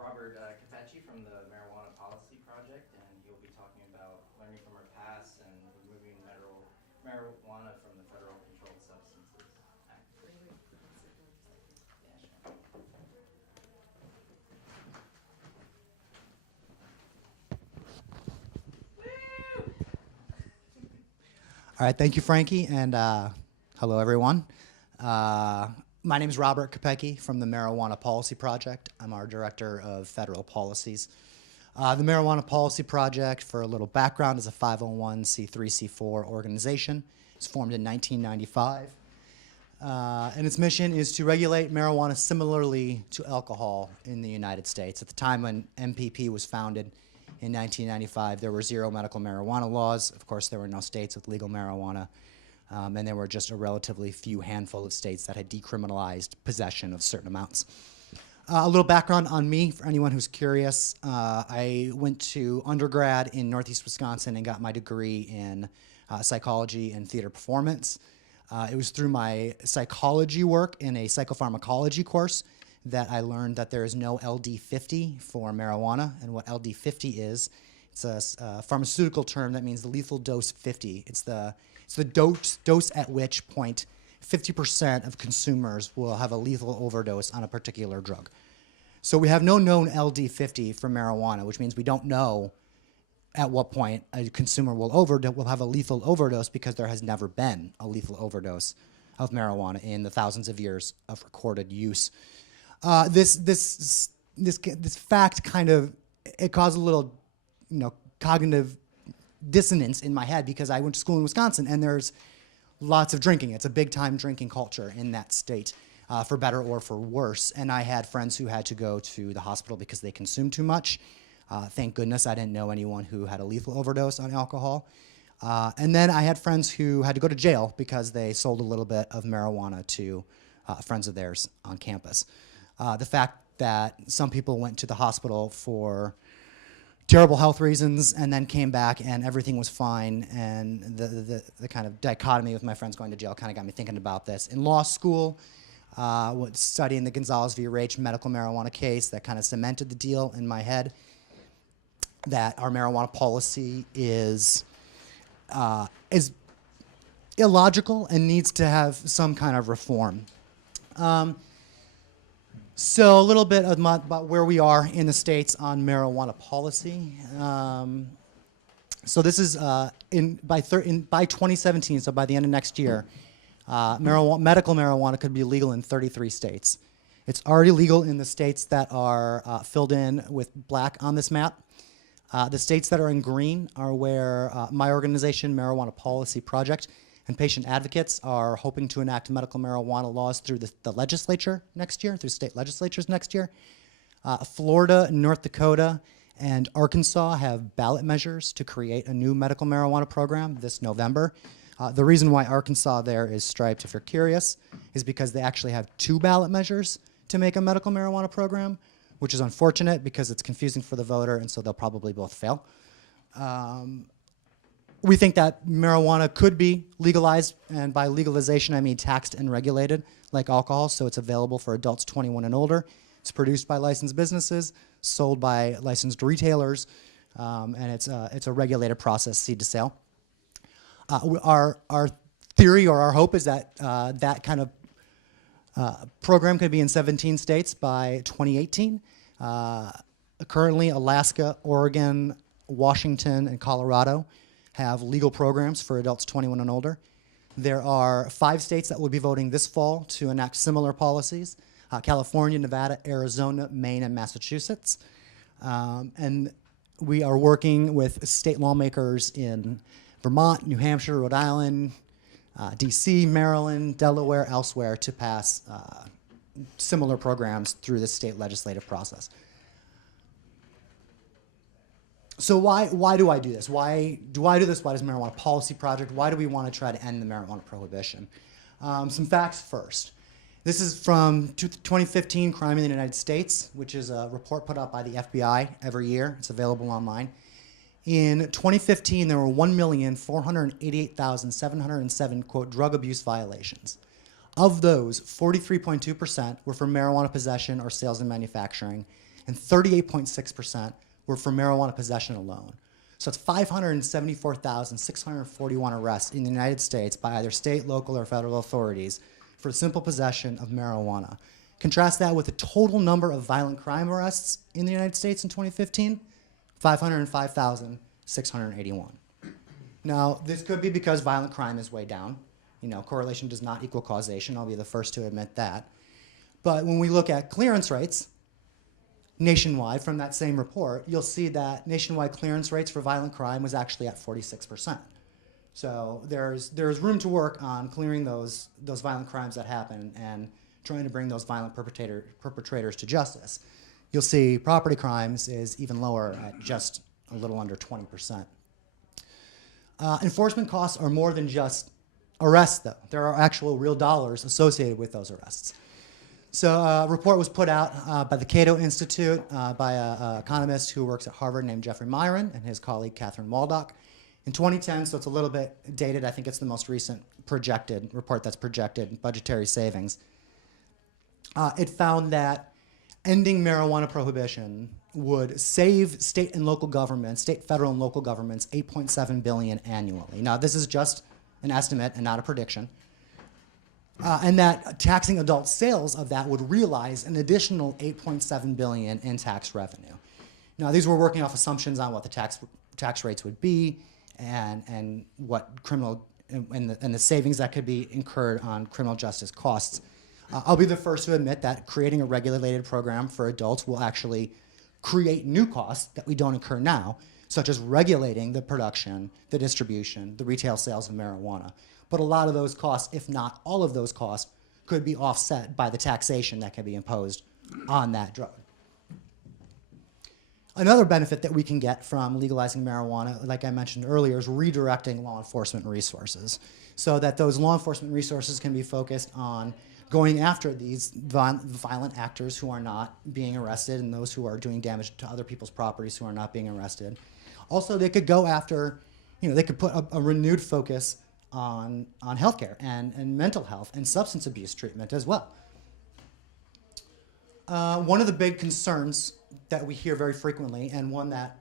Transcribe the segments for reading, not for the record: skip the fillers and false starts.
Robert Capecci from the Marijuana Policy Project, and he'll be talking about learning from our past and removing marijuana from the Federal Controlled Substances Act. Yeah, sure. All right, thank you, Frankie, and hello, everyone. My name is Robert Capecchi from the Marijuana Policy Project. I'm our Director of Federal Policies. The Marijuana Policy Project, for a little background, is a 501c3c4 organization. It's formed in 1995, and its mission is to regulate marijuana similarly to alcohol in the United States. At the time when MPP was founded, in 1995, there were 0 medical marijuana laws. Of course, there were no states with legal marijuana, and there were just a relatively few handful of states that had decriminalized possession of certain amounts. A little background on me, for anyone who's curious. I went to undergrad in Northeast Wisconsin and got my degree in psychology and theater performance. It was through my psychology work in a psychopharmacology course that I learned that there is no LD50 for marijuana. And what LD50 is, it's a pharmaceutical term that means the lethal dose 50. It's the dose at which point 50% of consumers will have a lethal overdose on a particular drug. So we have no known LD50 for marijuana, which means we don't know at what point a consumer will have a lethal overdose, because there has never been a lethal overdose of marijuana in the thousands of years of recorded use. This fact it caused a little, cognitive dissonance in my head, because I went to school in Wisconsin and there's lots of drinking. It's a big time drinking culture in that state, for better or for worse. And I had friends who had to go to the hospital because they consumed too much. Thank goodness I didn't know anyone who had a lethal overdose on alcohol. And then I had friends who had to go to jail because they sold a little bit of marijuana to friends of theirs on campus. The fact that some people went to the hospital for terrible health reasons and then came back and everything was fine, and the kind of dichotomy with my friends going to jail kind of got me thinking about this. In law school, studying the Gonzalez v. Raich medical marijuana case, that kind of cemented the deal in my head that our marijuana policy is illogical and needs to have some kind of reform. So a little bit about where we are in the states on marijuana policy. So this is by 2017, so by the end of next year, medical marijuana could be legal in 33 states. It's already legal in the states that are filled in with black on this map. The states that are in green are where my organization, Marijuana Policy Project, and patient advocates are hoping to enact medical marijuana laws through the legislature next year, through state legislatures next year. Florida, North Dakota, and Arkansas have ballot measures to create a new medical marijuana program this November. The reason why Arkansas there is striped, if you're curious, is because they actually have 2 ballot measures to make a medical marijuana program, which is unfortunate because it's confusing for the voter, and so they'll probably both fail. We think that marijuana could be legalized, and by legalization I mean taxed and regulated like alcohol, so it's available for adults 21 and older. It's produced by licensed businesses, sold by licensed retailers, and it's a regulated process, seed to sale. Our theory or our hope is that that kind of program could be in 17 states by 2018. Currently, Alaska, Oregon, Washington, and Colorado have legal programs for adults 21 and older. There are 5 states that will be voting this fall to enact similar policies: California, Nevada, Arizona, Maine, and Massachusetts. And we are working with state lawmakers in Vermont, New Hampshire, Rhode Island, DC, Maryland, Delaware, elsewhere to pass similar programs through the state legislative process. So why do I do this? Why do I do this? Why does Marijuana Policy Project? Why do we want to try to end the marijuana prohibition? Some facts first. This is from 2015 Crime in the United States, which is a report put out by the FBI every year. It's available online. In 2015, there were 1,488,707, quote, drug abuse violations. Of those, 43.2% were for marijuana possession or sales and manufacturing, and 38.6% were for marijuana possession alone. So it's 574,641 arrests in the United States by either state, local, or federal authorities for simple possession of marijuana. Contrast that with the total number of violent crime arrests in the United States in 2015, 505,681. Now, this could be because violent crime is way down. Correlation does not equal causation. I'll be the first to admit that. But when we look at clearance rates nationwide from that same report, you'll see that nationwide clearance rates for violent crime was actually at 46%. So there's room to work on clearing those violent crimes that happen and trying to bring those violent perpetrators to justice. You'll see property crimes is even lower at just a little under 20%. Enforcement costs are more than just arrests, though. There are actual real dollars associated with those arrests. So a report was put out by the Cato Institute by an economist who works at Harvard named Jeffrey Myron and his colleague Catherine Waldock in 2010, so it's a little bit dated. I think it's the most recent projected report that's projected budgetary savings. It found that ending marijuana prohibition would save state and local governments, state, federal, and local governments, $8.7 billion annually. Now, this is just an estimate and not a prediction. And that taxing adult sales of that would realize an additional $8.7 billion in tax revenue. Now, these were working off assumptions on what the tax rates would be and what criminal and the savings that could be incurred on criminal justice costs. I'll be the first to admit that creating a regulated program for adults will actually create new costs that we don't incur now, such as regulating the production, the distribution, the retail sales of marijuana. But a lot of those costs, if not all of those costs, could be offset by the taxation that can be imposed on that drug. Another benefit that we can get from legalizing marijuana, like I mentioned earlier, is redirecting law enforcement resources so that those law enforcement resources can be focused on going after these violent actors who are not being arrested and those who are doing damage to other people's properties who are not being arrested. Also, they could go after, they could put a renewed focus on healthcare and mental health and substance abuse treatment as well. One of the big concerns that we hear very frequently, and one that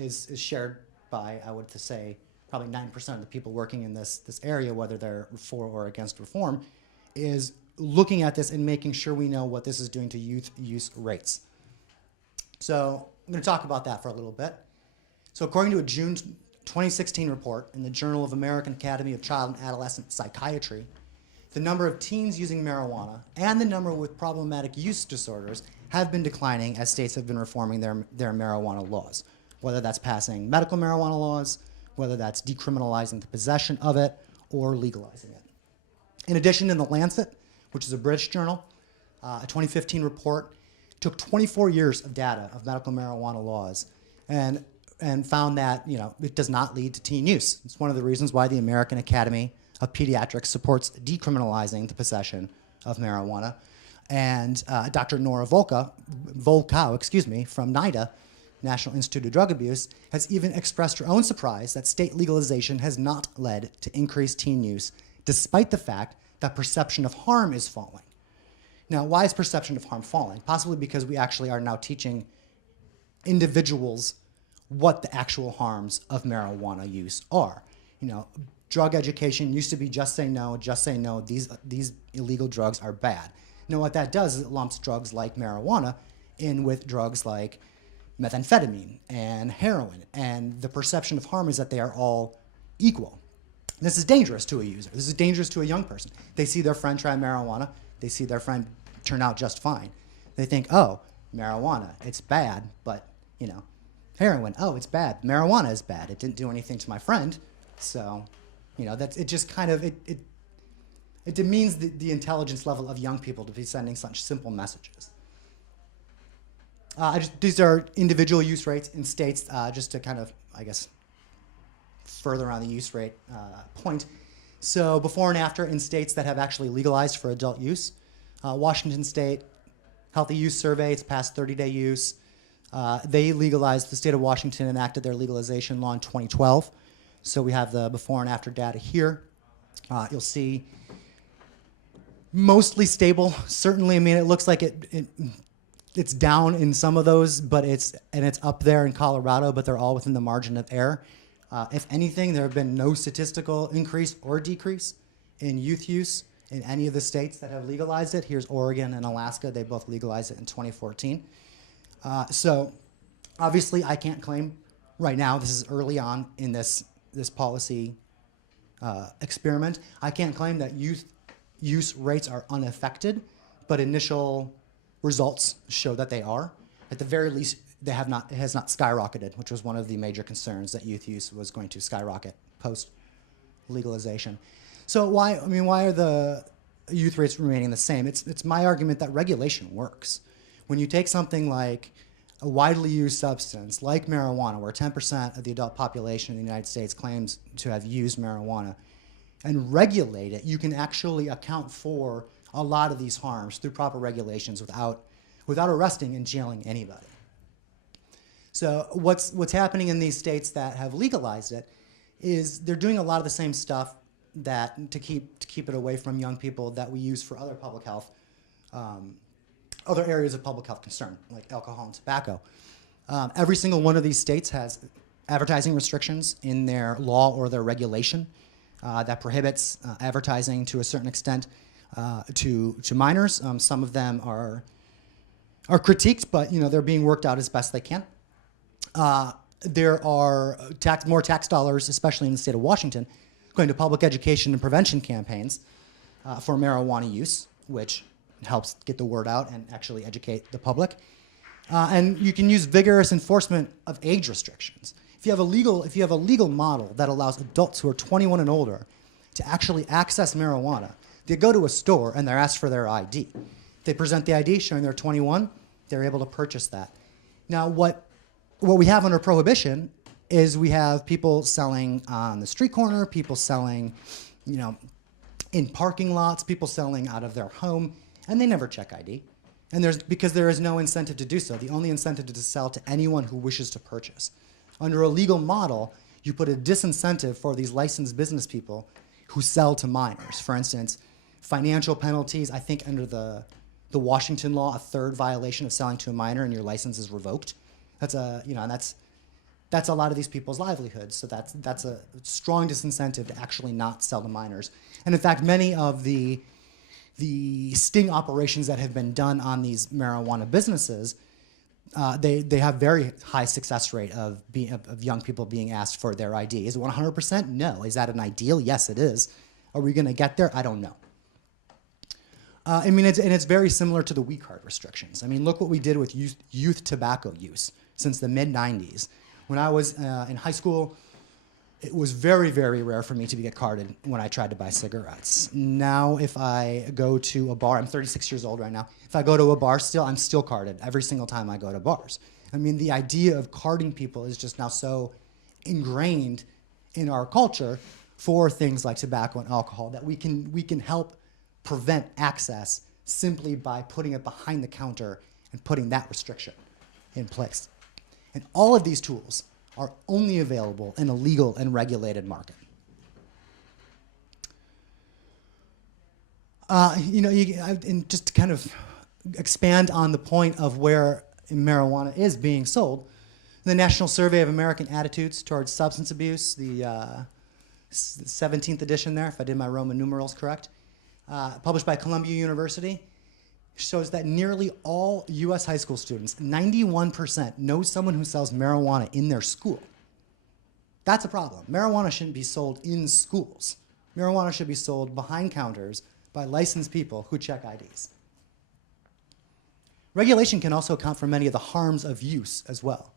is shared by, I would say, probably 9% of the people working in this area, whether they're for or against reform, is looking at this and making sure we know what this is doing to youth use rates. So I'm going to talk about that for a little bit. So according to a June 2016 report in the Journal of American Academy of Child and Adolescent Psychiatry, the number of teens using marijuana and the number with problematic use disorders have been declining as states have been reforming their marijuana laws, whether that's passing medical marijuana laws, whether that's decriminalizing the possession of it, or legalizing it. In addition, in The Lancet, which is a British journal, a 2015 report took 24 years of data of medical marijuana laws and found that it does not lead to teen use. It's one of the reasons why the American Academy of Pediatrics supports decriminalizing the possession of marijuana. And Dr. Nora Volkow, from NIDA, National Institute of Drug Abuse, has even expressed her own surprise that state legalization has not led to increased teen use, despite the fact that perception of harm is falling. Now, why is perception of harm falling? Possibly because we actually are now teaching individuals what the actual harms of marijuana use are. Drug education used to be just say no, these illegal drugs are bad. Now, what that does is it lumps drugs like marijuana in with drugs like methamphetamine and heroin, and the perception of harm is that they are all equal. This is dangerous to a user. This is dangerous to a young person. They see their friend try marijuana. They see their friend turn out just fine. They think, oh, marijuana, it's bad, but, heroin, oh, it's bad. Marijuana is bad. It didn't do anything to my friend. So, that's, it just kind of, it demeans the intelligence level of young people to be sending such simple messages. These are individual use rates in states, just to kind of, I guess, further on the use rate point. So before and after in states that have actually legalized for adult use. Washington State Healthy Use Survey, it's past 30-day use. They legalized, the state of Washington enacted their legalization law in 2012. So we have the before and after data here. You'll see mostly stable. Certainly, it looks like it's down in some of those, but it's up there in Colorado, but they're all within the margin of error. If anything, there have been no statistical increase or decrease in youth use in any of the states that have legalized it. Here's Oregon and Alaska. They both legalized it in 2014. So obviously I can't claim right now, this is early on in this policy experiment, I can't claim that youth use rates are unaffected, but initial results show that they are. At the very least, it has not skyrocketed, which was one of the major concerns, that youth use was going to skyrocket post legalization. So why are the youth rates remaining the same? It's my argument that regulation works. When you take something like a widely used substance like marijuana, where 10% of the adult population in the United States claims to have used marijuana, and regulate it, you can actually account for a lot of these harms through proper regulations without arresting and jailing anybody. So what's happening in these states that have legalized it is they're doing a lot of the same stuff that to keep it away from young people that we use for other public health, other areas of public health concern, like alcohol and tobacco. Every single one of these states has advertising restrictions in their law or their regulation that prohibits advertising to a certain extent to minors. Some of them are critiqued, but they're being worked out as best they can. There are more tax dollars, especially in the state of Washington, going to public education and prevention campaigns for marijuana use, which helps get the word out and actually educate the public. And you can use vigorous enforcement of age restrictions. If you have a legal model that allows adults who are 21 and older to actually access marijuana, they go to a store and they're asked for their ID. They present the ID showing they're 21, they're able to purchase that. Now, what we have under prohibition is we have people selling on the street corner, people selling, in parking lots, people selling out of their home, and they never check ID. And because there is no incentive to do so. The only incentive is to sell to anyone who wishes to purchase. Under a legal model, you put a disincentive for these licensed business people who sell to minors. For instance, financial penalties. I think under the Washington law, a third violation of selling to a minor and your license is revoked. That's a lot of these people's livelihoods. So that's a strong disincentive to actually not sell to minors. And in fact, many of the sting operations that have been done on these marijuana businesses, they have very high success rate of young people being asked for their ID. Is it 100%? No. Is that an ideal? Yes, it is. Are we going to get there? I don't know. It's very similar to the weed card restrictions. Look what we did with youth tobacco use since the mid-90s. When I was in high school, it was very, very rare for me to get carded when I tried to buy cigarettes. Now, if I go to a bar, I'm 36 years old right now. If I go to a bar still, I'm still carded every single time I go to bars. The idea of carding people is just now so ingrained in our culture for things like tobacco and alcohol that we can help prevent access simply by putting it behind the counter and putting that restriction in place. And all of these tools are only available in a legal and regulated market. And just to kind of expand on the point of where marijuana is being sold, the National Survey of American Attitudes Towards Substance Abuse, the 17th edition there, if I did my Roman numerals correct, published by Columbia University, shows that nearly all U.S. high school students, 91%, know someone who sells marijuana in their school. That's a problem. Marijuana shouldn't be sold in schools. Marijuana should be sold behind counters by licensed people who check IDs. Regulation can also account for many of the harms of use as well.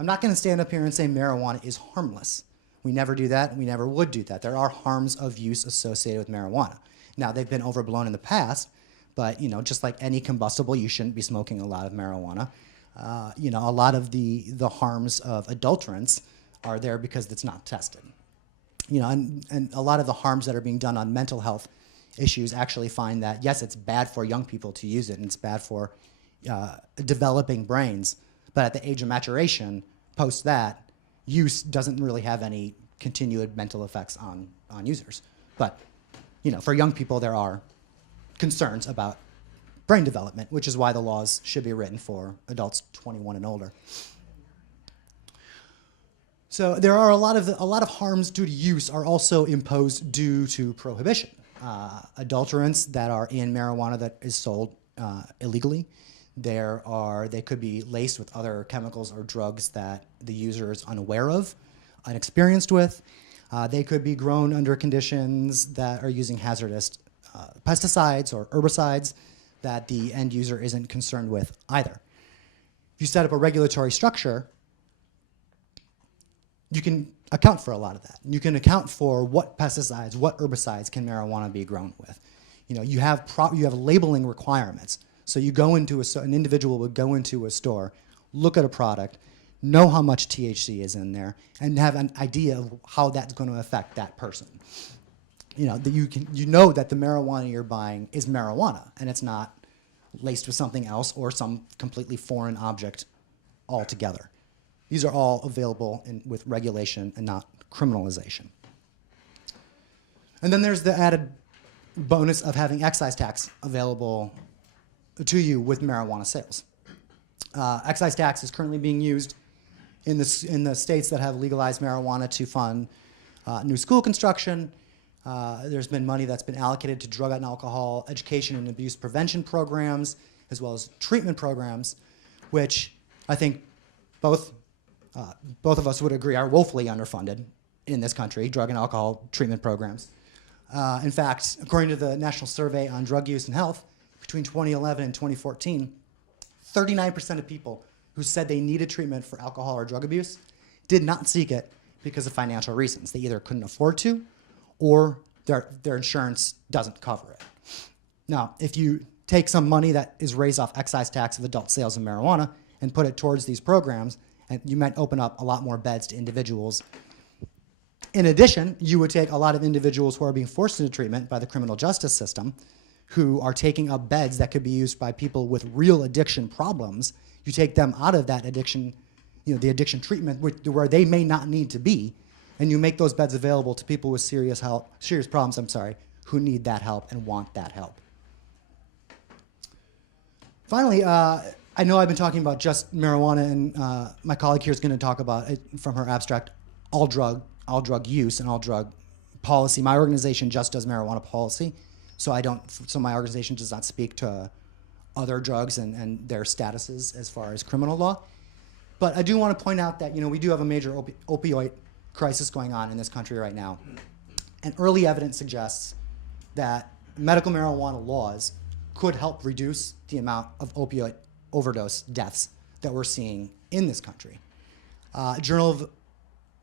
I'm not going to stand up here and say marijuana is harmless. We never do that, and we never would do that. There are harms of use associated with marijuana. Now, they've been overblown in the past, but just like any combustible, you shouldn't be smoking a lot of marijuana. A lot of the harms of adulterants are there because it's not tested. And a lot of the harms that are being done on mental health issues actually find that, yes, it's bad for young people to use it, and it's bad for developing brains, but at the age of maturation, post that, use doesn't really have any continued mental effects on users. But, for young people, there are concerns about brain development, which is why the laws should be written for adults 21 and older. So there are a lot of harms due to use are also imposed due to prohibition. Adulterants that are in marijuana that is sold illegally. They could be laced with other chemicals or drugs that the user is unaware of, unexperienced with. They could be grown under conditions that are using hazardous pesticides or herbicides that the end user isn't concerned with either. If you set up a regulatory structure, you can account for a lot of that. You can account for what pesticides, what herbicides can marijuana be grown with. You have labeling requirements. So you go into an individual would go into a store, look at a product, know how much THC is in there, and have an idea of how that's going to affect that person. You know that the marijuana you're buying is marijuana, and it's not laced with something else or some completely foreign object altogether. These are all available with regulation and not criminalization. And then there's the added bonus of having excise tax available to you with marijuana sales. Excise tax is currently being used in the states that have legalized marijuana to fund new school construction. There's been money that's been allocated to drug and alcohol education and abuse prevention programs, as well as treatment programs, which I think both of us would agree are woefully underfunded in this country, drug and alcohol treatment programs. In fact, according to the National Survey on Drug Use and Health, between 2011 and 2014, 39% of people who said they needed treatment for alcohol or drug abuse did not seek it because of financial reasons. They either couldn't afford to, or their insurance doesn't cover it. Now, if you take some money that is raised off excise tax of adult sales of marijuana and put it towards these programs, and you might open up a lot more beds to individuals. In addition, you would take a lot of individuals who are being forced into treatment by the criminal justice system, who are taking up beds that could be used by people with real addiction problems. You take them out of that addiction, the addiction treatment where they may not need to be, and you make those beds available to people with serious problems, who need that help and want that help. Finally, I know I've been talking about just marijuana, and my colleague here is going to talk about it from her abstract, all drug use and all drug policy. My organization just does marijuana policy, so my organization does not speak to other drugs and their statuses as far as criminal law. But I do want to point out that we do have a major opioid crisis going on in this country right now, and early evidence suggests that medical marijuana laws could help reduce the amount of opioid overdose deaths that we're seeing in this country. Journal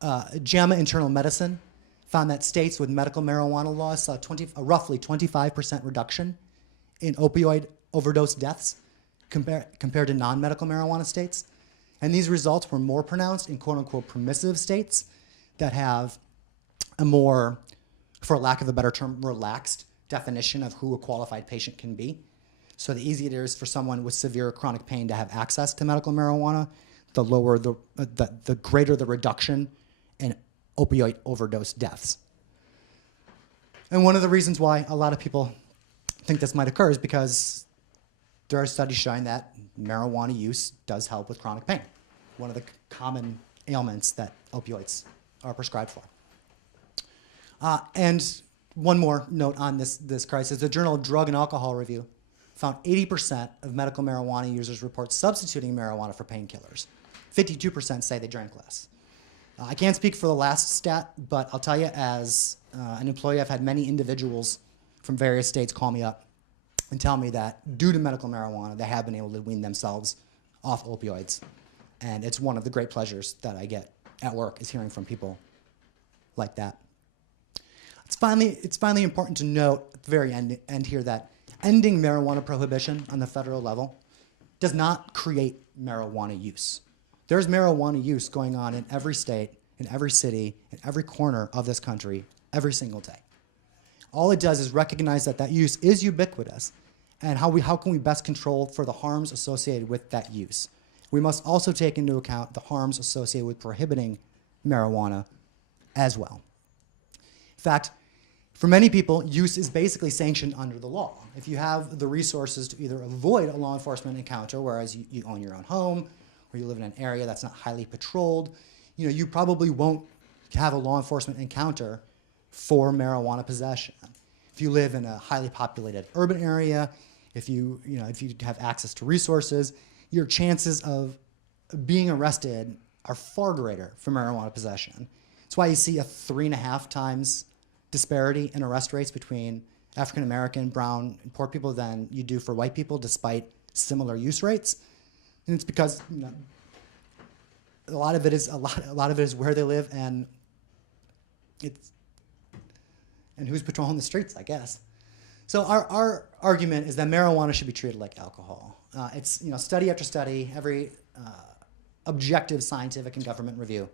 of JAMA Internal Medicine found that states with medical marijuana laws saw a roughly 25% reduction in opioid overdose deaths compared to non-medical marijuana states. And these results were more pronounced in quote-unquote permissive states that have a more, for lack of a better term, relaxed definition of who a qualified patient can be. So the easier it is for someone with severe chronic pain to have access to medical marijuana, the greater the reduction in opioid overdose deaths. And one of the reasons why a lot of people think this might occur is because there are studies showing that marijuana use does help with chronic pain, one of the common ailments that opioids are prescribed for. And one more note on this crisis. The Journal of Drug and Alcohol Review found 80% of medical marijuana users report substituting marijuana for painkillers. 52% say they drank less. I can't speak for the last stat, but I'll tell you, as an employee, I've had many individuals from various states call me up and tell me that due to medical marijuana, they have been able to wean themselves off opioids. And it's one of the great pleasures that I get at work, is hearing from people like that. It's finally important to note at the very end here that ending marijuana prohibition on the federal level does not create marijuana use. There's marijuana use going on in every state, in every city, in every corner of this country, every single day. All it does is recognize that use is ubiquitous, and how can we best control for the harms associated with that use. We must also take into account the harms associated with prohibiting marijuana as well. In fact, For many people, use is basically sanctioned under the law. If you have the resources to either avoid a law enforcement encounter, whereas you own your own home, or you live in an area that's not highly patrolled, you probably won't have a law enforcement encounter for marijuana possession. If you live in a highly populated urban area, if you have access to resources, your chances of being arrested are far greater for marijuana possession. That's why you see a 3.5 times disparity in arrest rates between African American, brown, and poor people than you do for white people, despite similar use rates. And it's because a lot of it is where they live and who's patrolling the streets, I guess. So our argument is that marijuana should be treated like alcohol. It's study after study, every objective scientific and government review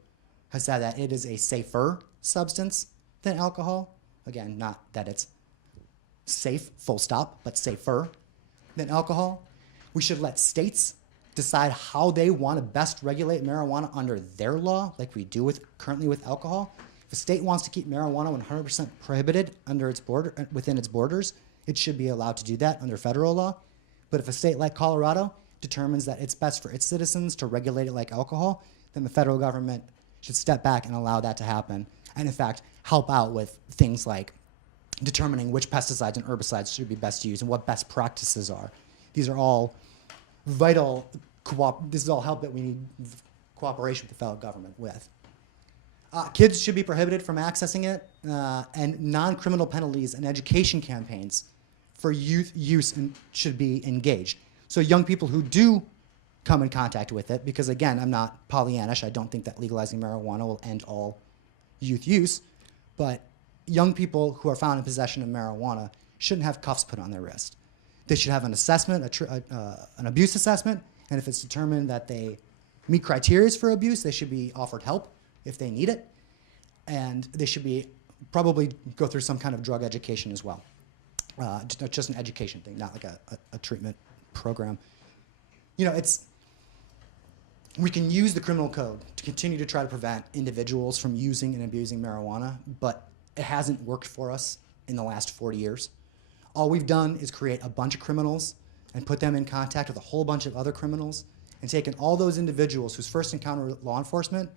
has said that it is a safer substance than alcohol. Again, not that it's safe, full stop, but safer than alcohol. We should let states decide how they want to best regulate marijuana under their law, like we do currently with alcohol. If a state wants to keep marijuana 100% prohibited within its borders, it should be allowed to do that under federal law. But if a state like Colorado determines that it's best for its citizens to regulate it like alcohol, then the federal government should step back and allow that to happen. And in fact, help out with things like determining which pesticides and herbicides should be best used and what best practices are. These are all vital, this is all help that we need cooperation with the federal government with. Kids should be prohibited from accessing it, and non-criminal penalties and education campaigns for youth use should be engaged. So young people who do come in contact with it, because again, I'm not Pollyannish, I don't think that legalizing marijuana will end all youth use, but young people who are found in possession of marijuana shouldn't have cuffs put on their wrist. They should have an assessment, an abuse assessment, and if it's determined that they meet criteria for abuse, they should be offered help if they need it, and they should be probably go through some kind of drug education as well. Just an education thing, not like a treatment program. We can use the criminal code to continue to try to prevent individuals from using and abusing marijuana, but it hasn't worked for us in the last 40 years. All we've done is create a bunch of criminals and put them in contact with a whole bunch of other criminals and taken all those individuals whose first encounter with law enforcement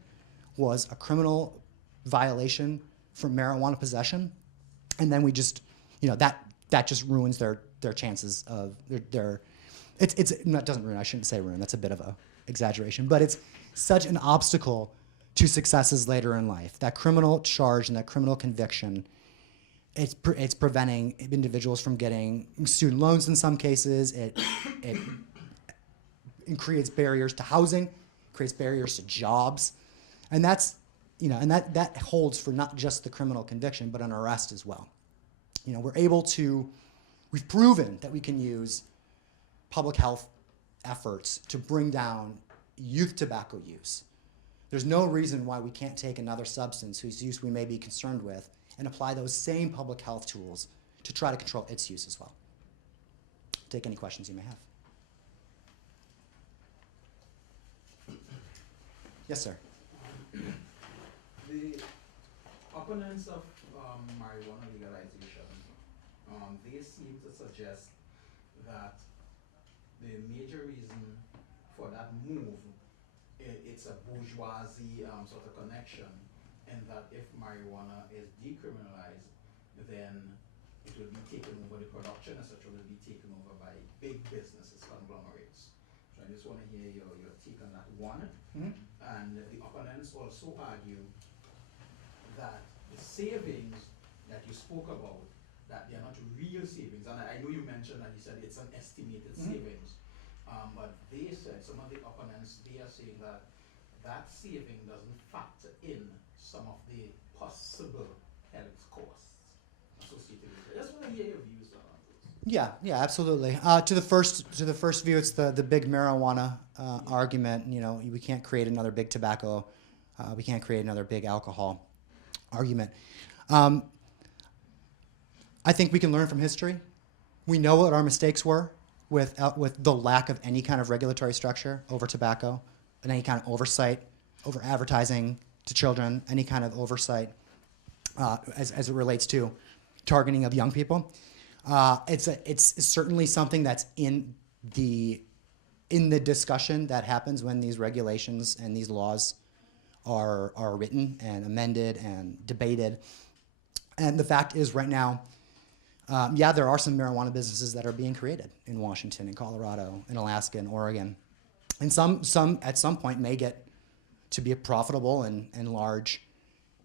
was a criminal violation for marijuana possession, and then we just, that just ruins their chances of it doesn't ruin, I shouldn't say ruin, that's a bit of a exaggeration, but it's such an obstacle to successes later in life. That criminal charge and that criminal conviction, it's preventing individuals from getting student loans in some cases. It creates barriers to housing, creates barriers to jobs, and that's that holds for not just the criminal conviction but an arrest as well. We've proven that we can use public health efforts to bring down youth tobacco use. There's no reason why we can't take another substance whose use we may be concerned with and apply those same public health tools to try to control its use as well. Take any questions you may have. Yes, sir. The opponents of marijuana legalization, they seem to suggest that the major reason for that move, it's a bourgeoisie sort of connection, and that if marijuana is decriminalized, then it will be taken over, the production etc. will be taken over by big businesses, conglomerates. So I just want to hear your take on that one. Mm-hmm. And the opponents also argue that the savings that you spoke about, that they are not real savings, and I know you mentioned and you said it's an estimated savings, but they said, some of the opponents, they are saying that that saving doesn't factor in some of the possible health costs associated with it. I just want to hear your views on those. Yeah, absolutely. To the first view, it's the big marijuana argument. We can't create another big tobacco, we can't create another big alcohol argument. I think we can learn from history. We know what our mistakes were with the lack of any kind of regulatory structure over tobacco, and any kind of oversight over advertising to children, any kind of oversight as it relates to targeting of young people. It's certainly something that's in the discussion that happens when these regulations and these laws are written and amended and debated. And the fact is, right now, yeah, there are some marijuana businesses that are being created in Washington, in Colorado, in Alaska, and Oregon. And some at some point may get to be a profitable and large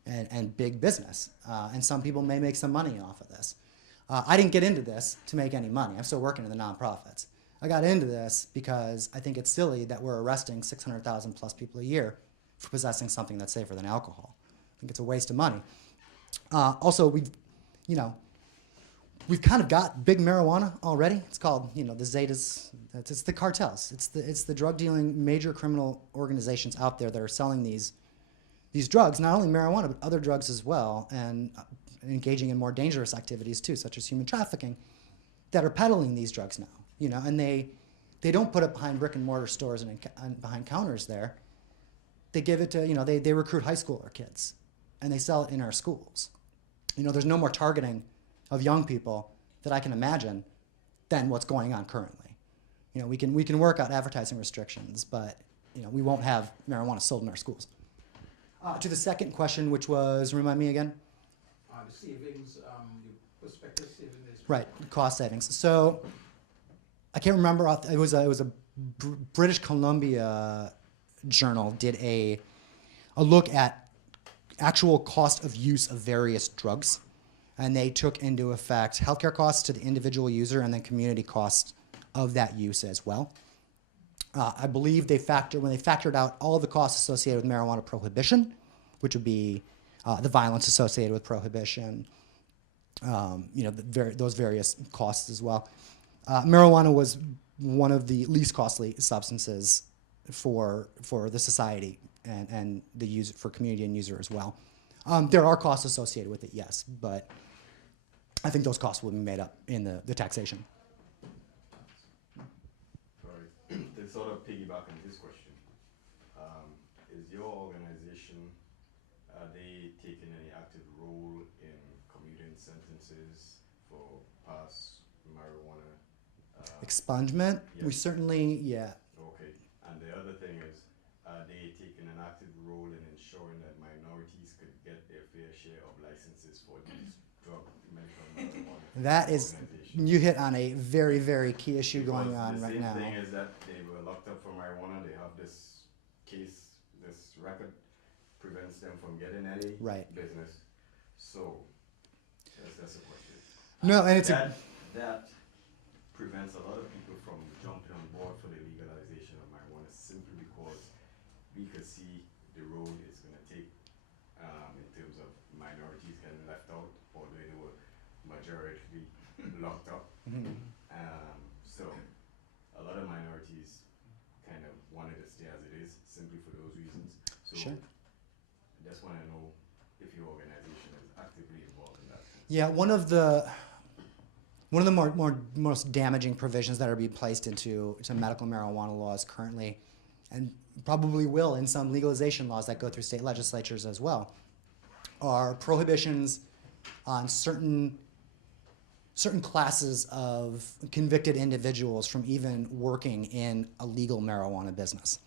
and big business. And some people may make some money off of this. I didn't get into this to make any money. I'm still working in the nonprofits. I got into this because I think it's silly that we're arresting 600,000 plus people a year for possessing something that's safer than alcohol. I think it's a waste of money. Also, we've kind of got big marijuana already. It's called, the Zetas. It's the cartels. It's the drug dealing major criminal organizations out there that are selling these drugs, not only marijuana but other drugs as well, and engaging in more dangerous activities too, such as human trafficking, that are peddling these drugs now. And they don't put it behind brick and mortar stores and behind counters there. They give it to, they recruit high schooler kids and they sell it in our schools. There's no more targeting of young people that I can imagine than what's going on currently. We can work out advertising restrictions, but we won't have marijuana sold in our schools. To the second question, which was, remind me again? The savings, the prospective savings. Right, cost savings. So I can't remember. It was a British Columbia journal did a look at actual cost of use of various drugs, and they took into effect healthcare costs to the individual user and then community costs of that use as well. I believe when they factored out all of the costs associated with marijuana prohibition, which would be the violence associated with prohibition, those various costs as well. Marijuana was one of the least costly substances for the society and the user, for community and user as well. There are costs associated with it, yes, but I think those costs will be made up in the taxation. Sorry, to sort of piggyback on this question, is your organization, are they taking any active role in commuting sentences for past marijuana? Expungement? Yes. We certainly, yeah. Okay, and the other thing is, are they taking an active role in ensuring that minorities could get their fair share of licenses for these drug medical marijuana That is, organizations? you hit on a very, very key issue going on right now. The same thing is that they were locked up for marijuana. They have this case, this record prevents them from getting any business. So that's a question. No, and it's that prevents a lot of people from jumping on board for the legalization of marijuana simply because we could see the road it's going to take in terms of minorities getting left out, although they were majority locked up. So a lot of minorities kind of wanted to stay as it is simply for those reasons. So Sure. I just want to know if your organization is actively involved in that. Yeah, one of the most damaging provisions that are being placed into medical marijuana laws currently, and probably will in some legalization laws that go through state legislatures as well, are prohibitions on certain classes of convicted individuals from even working in a legal marijuana business.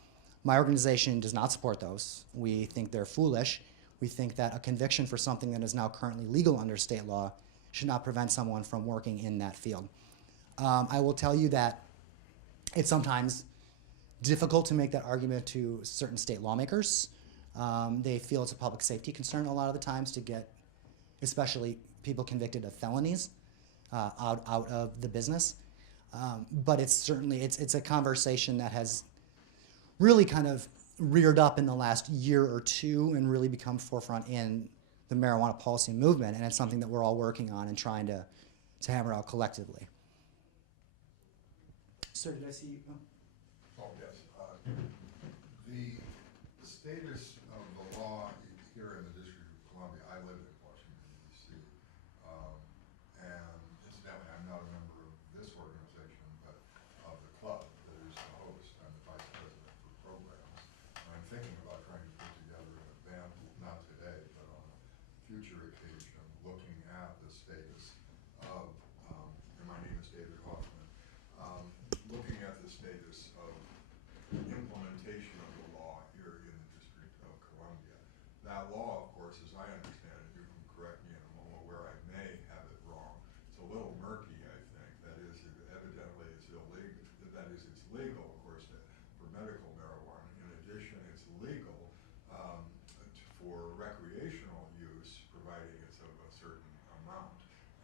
My organization does not support those. We think they're foolish. We think that a conviction for something that is now currently legal under state law should not prevent someone from working in that field. I will tell you that it's sometimes difficult to make that argument to certain state lawmakers. They feel it's a public safety concern a lot of the times to get, especially people convicted of felonies, out of the business. But it's certainly, it's a conversation that has really kind of reared up in the last year or two and really become forefront in the marijuana policy movement, and it's something that we're all working on and trying to hammer out collectively. Sir, did I see you? Oh, yes. The status of the law here in the District of Columbia, I live in Washington, D.C., and incidentally, I'm not a member of this organization, but of the club that is the host. I'm the vice president for programs. And I'm thinking about trying to put together an event, not today, but on a future occasion, looking at the status of, and my name is David Hoffman, looking at the status of implementation of the law here in the District of Columbia. That law, of course, as I understand it, you can correct me in a moment where I may have it wrong. It's a little murky, I think. That is, evidently it's illegal. That is, it's legal, of course, for medical marijuana. In addition, it's legal for recreational use, providing it's of a certain amount,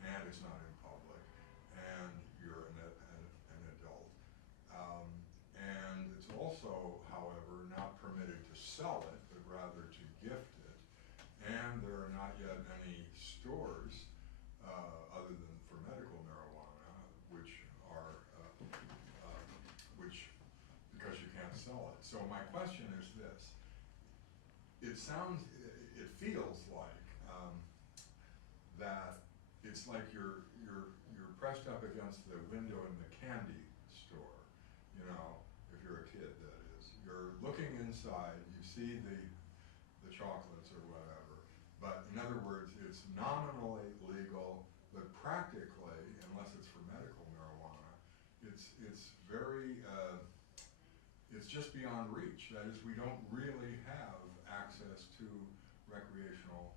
and it's not in public, and you're an adult. And it's also, however, not permitted to sell it, but rather to gift it. And there are not yet any stores, other than for medical marijuana, which are, because you can't sell it. So my question is this. It feels like that it's like you're pressed up against the window in the candy store, you know, if you're a kid, that is. You're looking inside, you see the chocolates or whatever, but in other words, it's nominally legal, but practically, unless it's for medical marijuana, it's very, it's just beyond reach. That is, we don't really have access to recreational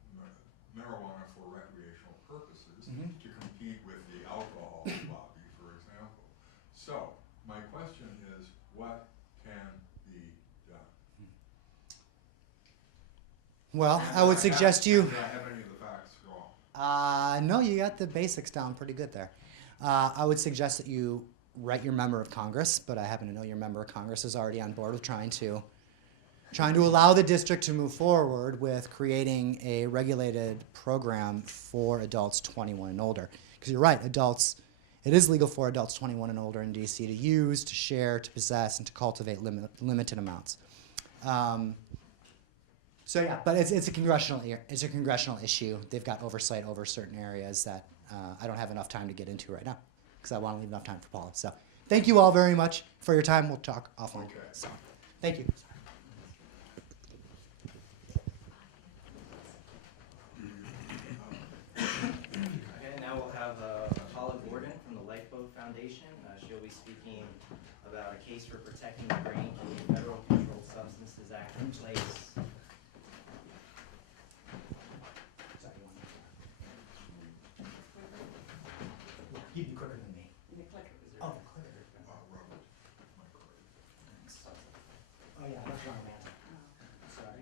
marijuana for recreational purposes to compete with the alcohol lobby, for example. So, my question is, what can be done? Well, And I would suggest you. Do I have any of the facts wrong? No, you got the basics down pretty good there. I would suggest that you write your member of Congress, but I happen to know your member of Congress is already on board with trying to allow the district to move forward with creating a regulated program for adults 21 and older. Because you're right, adults, it is legal for adults 21 and older in DC to use, to share, to possess, and to cultivate limited amounts. So yeah, but it's a congressional issue. They've got oversight over certain areas that I don't have enough time to get into right now because I want to leave enough time for Paula. So thank you all very much for your time. We'll talk offline. Okay. So thank you. Okay, now we'll have Paula Gordon from the Lifeboat Foundation. She'll be speaking about a case for protecting the brain from the Federal Controlled Substances Act in place. You'd be quicker than me. Oh, the clicker. Robert, my card. Oh yeah, that's wrong, man. Sorry.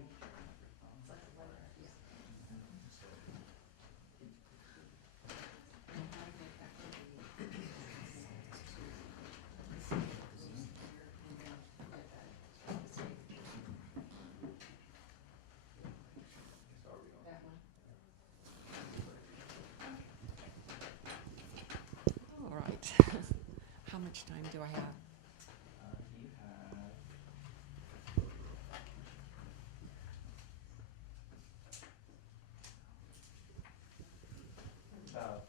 All right. How much time do I have? You have about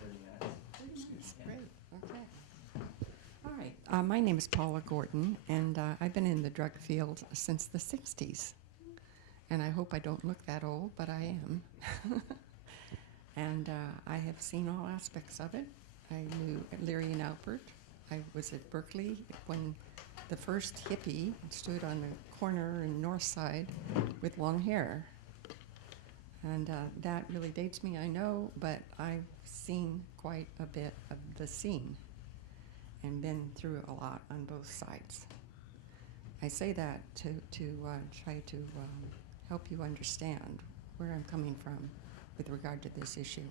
30 minutes. Yeah. Great. Okay. All right. My name is Paula Gordon, and I've been in the drug field since the 60s. And I hope I don't look that old, but I am. And I have seen all aspects of it. I knew Leary and Albert. I was at Berkeley when the first hippie stood on the corner in North Side with long hair. And that really dates me, I know, but I've seen quite a bit of the scene and been through a lot on both sides. I say that to try to help you understand where I'm coming from with regard to this issue.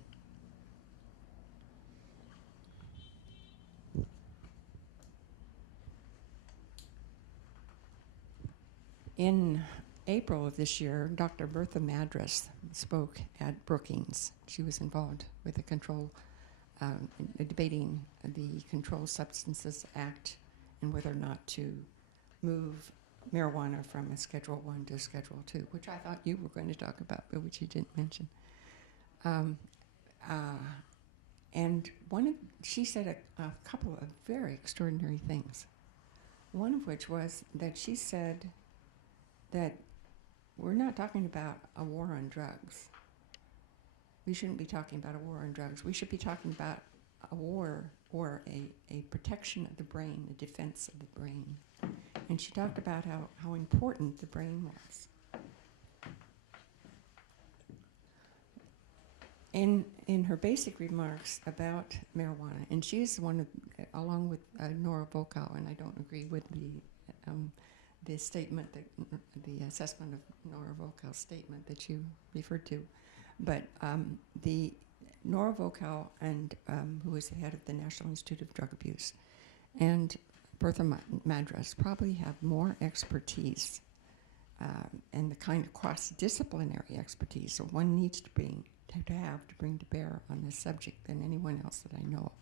In April of this year, Dr. Bertha Madras spoke at Brookings. She was involved with the debating the Controlled Substances Act and whether or not to move marijuana from a Schedule 1 to Schedule 2, which I thought you were going to talk about, but which you didn't mention. And she said a couple of very extraordinary things. One of which was that she said that we're not talking about a war on drugs. we shouldn't be talking about a war on drugs. We should be talking about a war or a protection of the brain, a defense of the brain. And she talked about how important the brain was. In her basic remarks about marijuana, and she's one of, along with Nora Volkow, and I don't agree with the statement, the assessment of Nora Volkow's statement that you referred to, but the Nora Volkow, and who is the head of the National Institute of Drug Abuse, and Bertha Madras probably have more expertise and the kind of cross-disciplinary expertise that one needs to bring to bear on this subject than anyone else that I know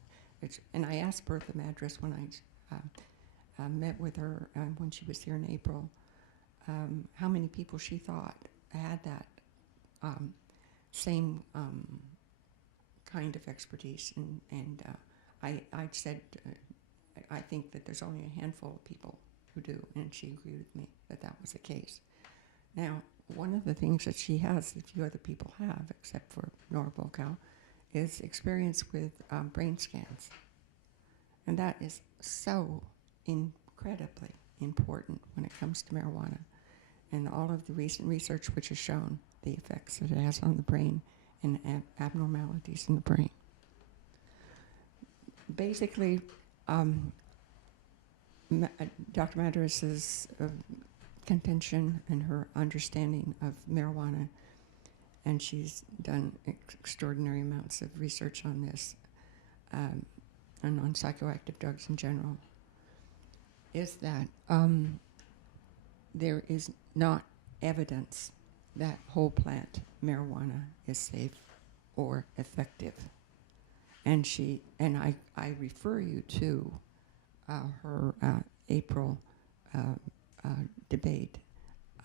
of. And I asked Bertha Madras when I met with her when she was here in April, how many people she thought had that same kind of expertise. And I said, I think that there's only a handful of people who do, and she agreed with me that that was the case. Now, one of the things that she has, that few other people have, except for Nora Volkow, is experience with brain scans. And that is so incredibly important when it comes to marijuana, and all of the recent research which has shown the effects that it has on the brain and abnormalities in the brain. Basically, Dr. Madras's contention and her understanding of marijuana, and she's done extraordinary amounts of research on this and on psychoactive drugs in general, is that there is not evidence that whole plant marijuana is safe or effective. And I refer you to her April debate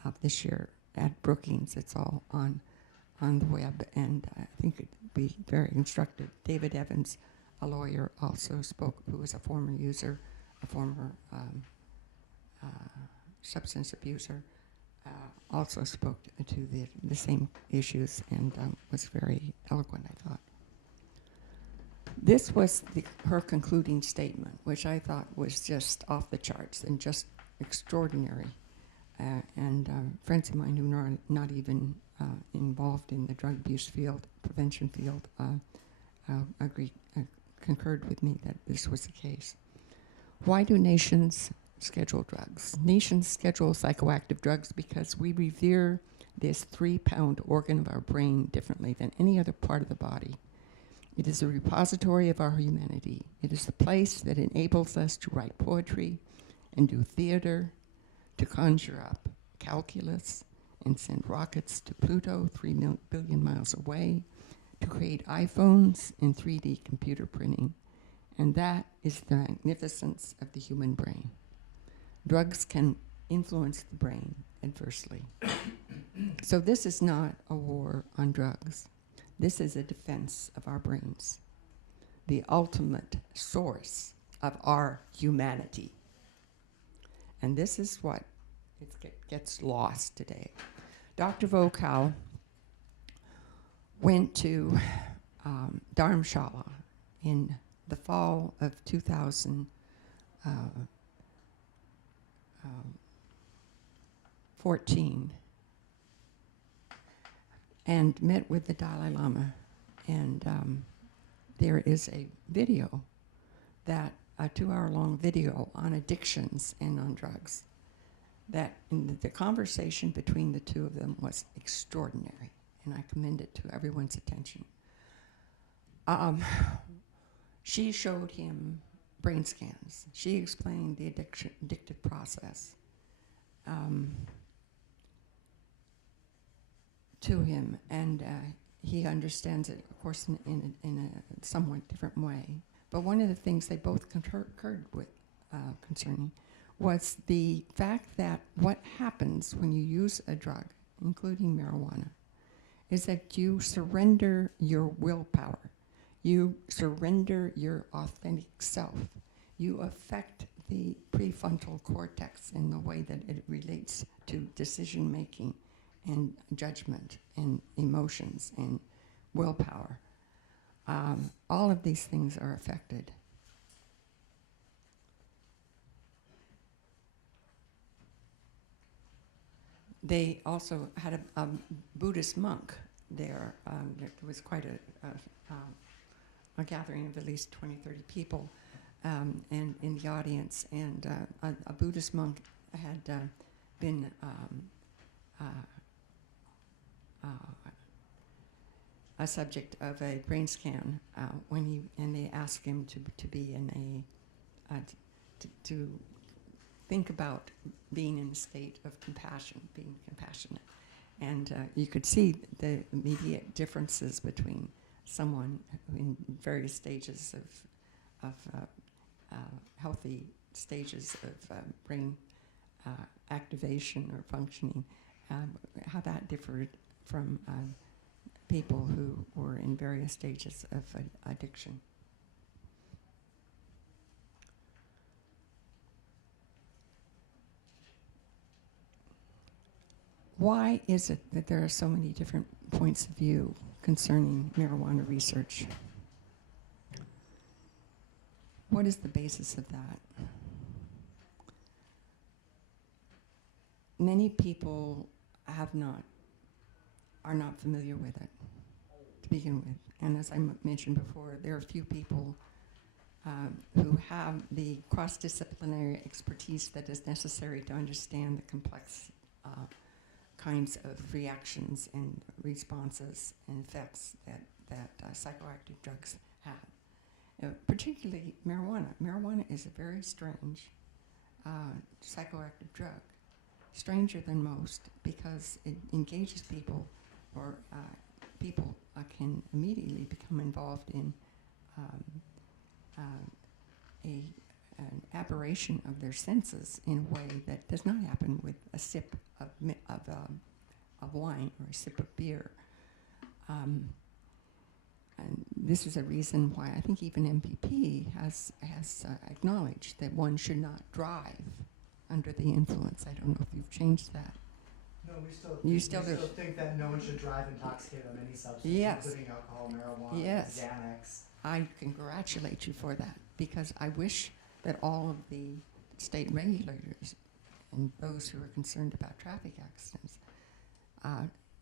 of this year at Brookings. It's all on the web, and I think it'd be very instructive. David Evans, a lawyer, also spoke, who was a former user, a former substance abuser, also spoke to the same issues, and was very eloquent, I thought. This was her concluding statement, which I thought was just off the charts and just extraordinary. And friends of mine who are not even involved in the drug abuse field, prevention field, concurred with me that this was the case. Why do nations schedule drugs? Nations schedule psychoactive drugs because we revere this 3-pound organ of our brain differently than any other part of the body. It is a repository of our humanity. It is the place that enables us to write poetry and do theater, to conjure up calculus and send rockets to Pluto 3 billion miles away, to create iPhones and 3D computer printing. And that is the magnificence of the human brain. Drugs can influence the brain adversely. So this is not a war on drugs. This is a defense of our brains, the ultimate source of our humanity. And this is what gets lost today. Dr. Volkow went to Dharamshala in the fall of 2014 and met with the Dalai Lama. And there is a video, that a 2-hour-long video on addictions and on drugs, that the conversation between the two of them was extraordinary, and I commend it to everyone's attention. She showed him brain scans. She explained the addictive process to him, and he understands it, of course, in a somewhat different way. But one of the things they both concurred with concerning was the fact that what happens when you use a drug, including marijuana, is that you surrender your willpower. You surrender your authentic self. You affect the prefrontal cortex in the way that it relates to decision-making and judgment and emotions and willpower. All of these things are affected. They also had a Buddhist monk there. There was quite a gathering of at least 20, 30 people and in the audience. And a Buddhist monk had been a subject of a brain scan and they asked him to be in to think about being in a state of compassion, being compassionate. And you could see the immediate differences between someone in various stages of healthy stages of brain activation or functioning, how that differed from people who were in various stages of addiction. Why is it that there are so many different points of view concerning marijuana research? What is the basis of that? Many people are not familiar with it to begin with. And as I mentioned before, there are few people who have the cross-disciplinary expertise that is necessary to understand the complex kinds of reactions and responses and effects that psychoactive drugs have. Particularly marijuana. Marijuana is a very strange psychoactive drug, stranger than most because it engages people, or people can immediately become involved in an aberration of their senses in a way that does not happen with a sip of wine or a sip of beer. And this is a reason why I think even MPP has acknowledged that one should not drive under the influence. I don't know if you've changed that. No, You we still still do. think that no one should drive intoxicated on any substance, Yes. including alcohol, marijuana, Yes. Xanax. I congratulate you for that, because I wish that all of the state regulators and those who are concerned about traffic accidents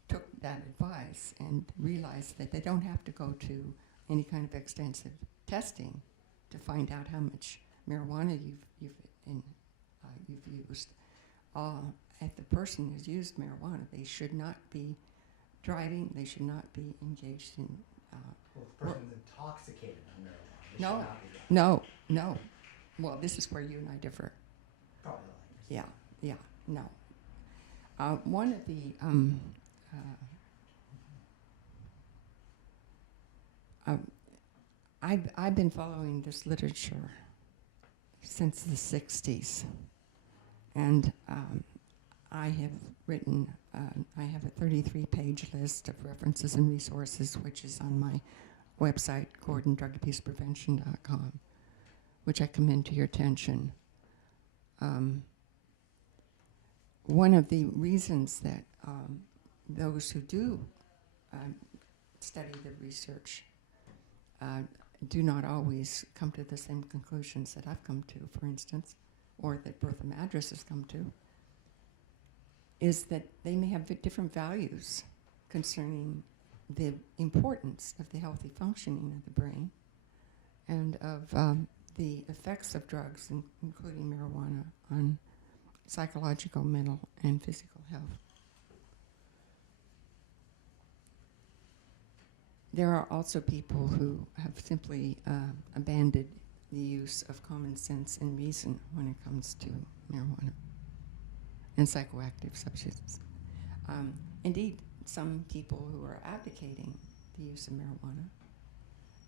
took that advice and realized that they don't have to go to any kind of extensive testing to find out how much marijuana you've used. If the person has used marijuana, they should not be driving. They should not be engaged in. Well, if the person's intoxicated on marijuana, they No. should not be driving. No. Well, this is where you and I differ. Probably like Yeah, no. One of the I've been following this literature since the 60s, and I have written, I have a 33-page list of references and resources, which is on my website, GordonDrugAbusePrevention.com, which I commend to your attention. One of the reasons that those who do study the research do not always come to the same conclusions that I've come to, for instance, or that Bertha Madras has come to, is that they may have different values concerning the importance of the healthy functioning of the brain and of the effects of drugs, including marijuana, on psychological, mental, and physical health. There are also people who have simply abandoned the use of common sense and reason when it comes to marijuana and psychoactive substances. Indeed, some people who are advocating the use of marijuana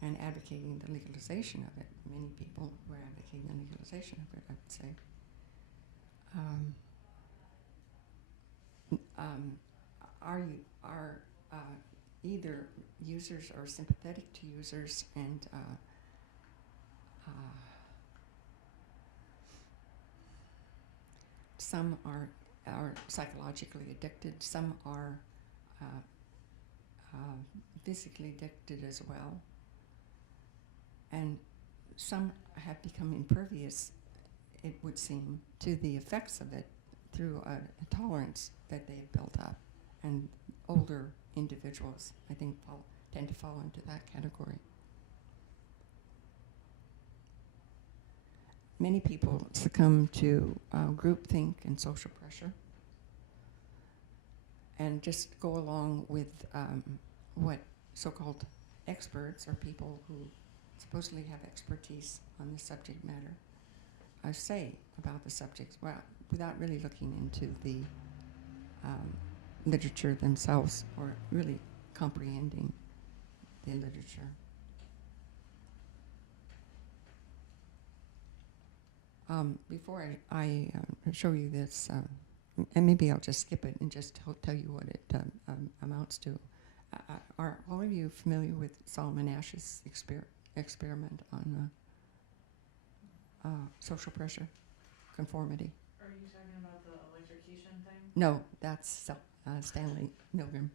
and advocating the legalization of it, many people who are advocating the legalization of it, I would say, are either users or sympathetic to users, and some are psychologically addicted, some are physically addicted as well. And some have become impervious, it would seem, to the effects of it through a tolerance that they've built up. And older individuals, I think, tend to fall into that category. Many people succumb to groupthink and social pressure and just go along with what so-called experts or people who supposedly have expertise on the subject matter say about the subjects, well, without really looking into the literature themselves or really comprehending the literature. Before I show you this, and maybe I'll just skip it and just tell you what it amounts to. Are all of you familiar with Solomon Ash's experiment on social pressure, conformity? Are you talking about the electrocution thing? No, that's Stanley Milgram.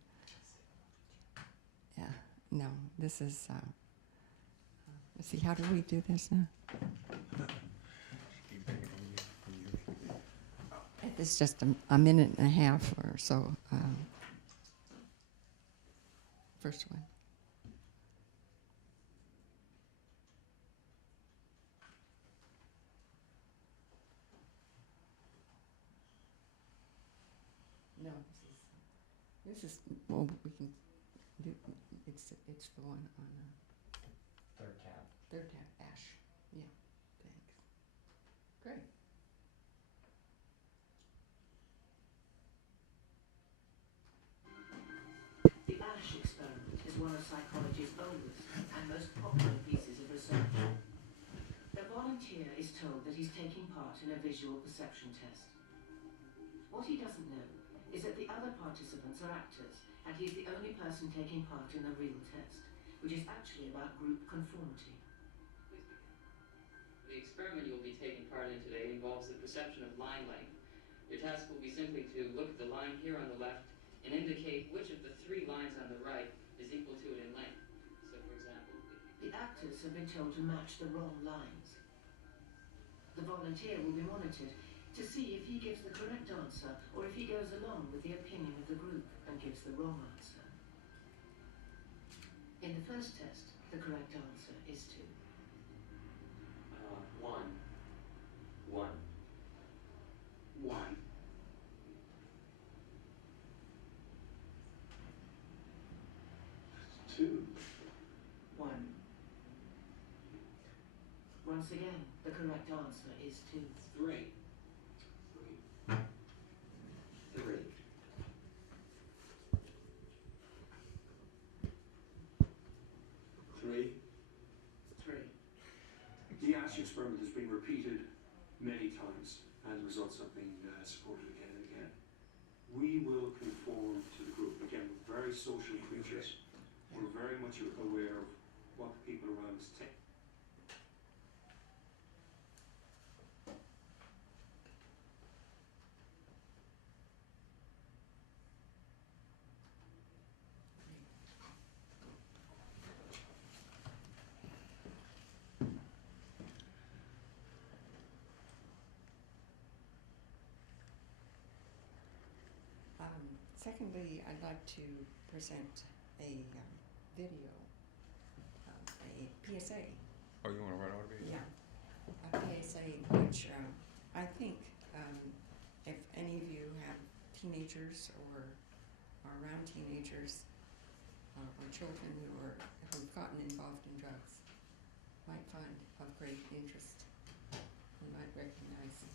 Yeah, no, this is, let's see, how do we do this now? It's just a minute and a half or so. First one. No, this is, well, we can do, it's the one on Third tab. third tab, Ash. Yeah, thanks. Great. The Ash experiment is one of psychology's oldest and most popular pieces of research. The volunteer is told that he's taking part in a visual perception test. What he doesn't know is that the other participants are actors, and he's the only person taking part in the real test, which is actually about group conformity. The experiment you will be taking part in today involves the perception of line length. Your task will be simply to look at the line here on the left and indicate which of the 3 lines on the right is equal to it in length. So, for example, the actors have been told to match the wrong lines. The volunteer will be monitored to see if he gives the correct answer or if he goes along with the opinion of the group and gives the wrong answer. In the first test, the correct answer is 2. 1. 1. 1. 2. 1. Once again, the correct answer is 2. 3. 3. 3. 3. The Ash experiment has been repeated many times and the results have been supported again and again. We will conform to the group. Again, we're very social creatures. We're very much aware of what the people around us think. Secondly, I'd like to present a video, a PSA. Oh, you want to write out a video? Yeah, a PSA which I think if any of you have teenagers or are around teenagers or children who've gotten involved in drugs might find of great interest and might recognize.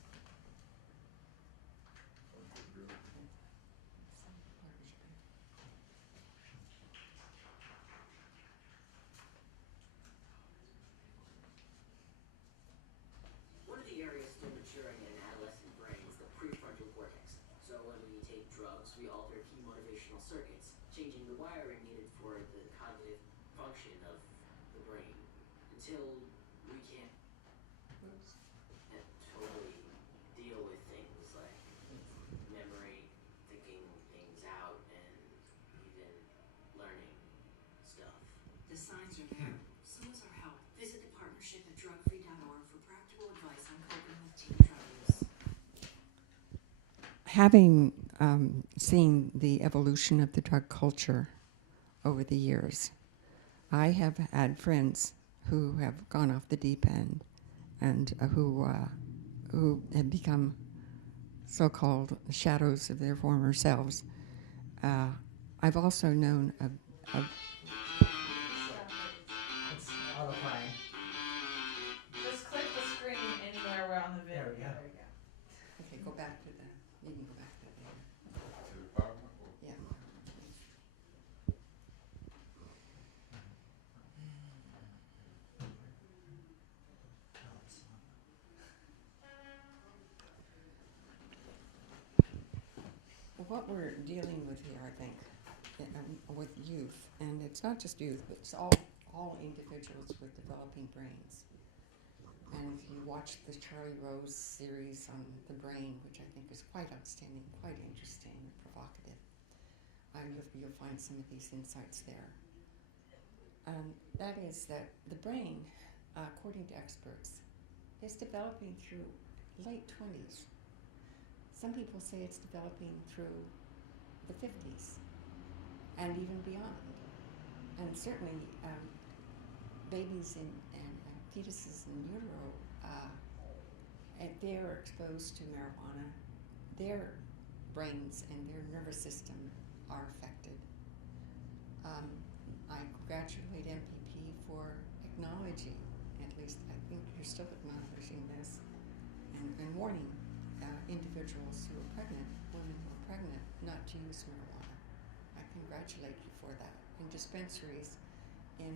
One of the areas still maturing in an adolescent brain is the prefrontal cortex. So when we take drugs, we alter key motivational circuits, changing the wiring needed for the cognitive function of the brain until we can't totally deal with things like memory, thinking things out, and even learning. having seen the evolution of the drug culture over the years, I have had friends who have gone off the deep end and who have become so-called shadows of their former selves. I've also known of It's auto-playing. Just click the screen anywhere where on the video. There we go. There you go. okay, go back to the. You can go back to the. To the PowerPoint? Or- Yeah. What we're dealing with here, I think, with youth, and it's not just youth, but it's all individuals with developing brains. And if you watch the Charlie Rose series on the brain, which I think is quite outstanding, quite interesting, and provocative, you'll find some of these insights there. That is that the brain, according to experts, is developing through late 20s. Some people say it's developing through the 50s and even beyond. And certainly babies and fetuses in utero, if they're exposed to marijuana, their brains and their nervous system are affected. I congratulate MPP for acknowledging, at least I think you're still acknowledging this, and warning individuals who are pregnant, women who are pregnant, not to use marijuana. I congratulate you for that. And dispensaries in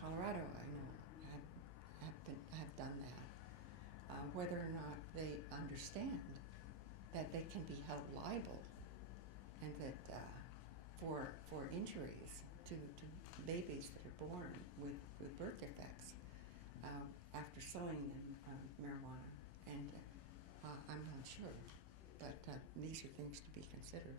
Colorado, I know, have done that. Whether or not they understand that they can be held liable and that for injuries to babies that are born with birth defects after selling them marijuana, and I'm not sure, but these are things to be considered.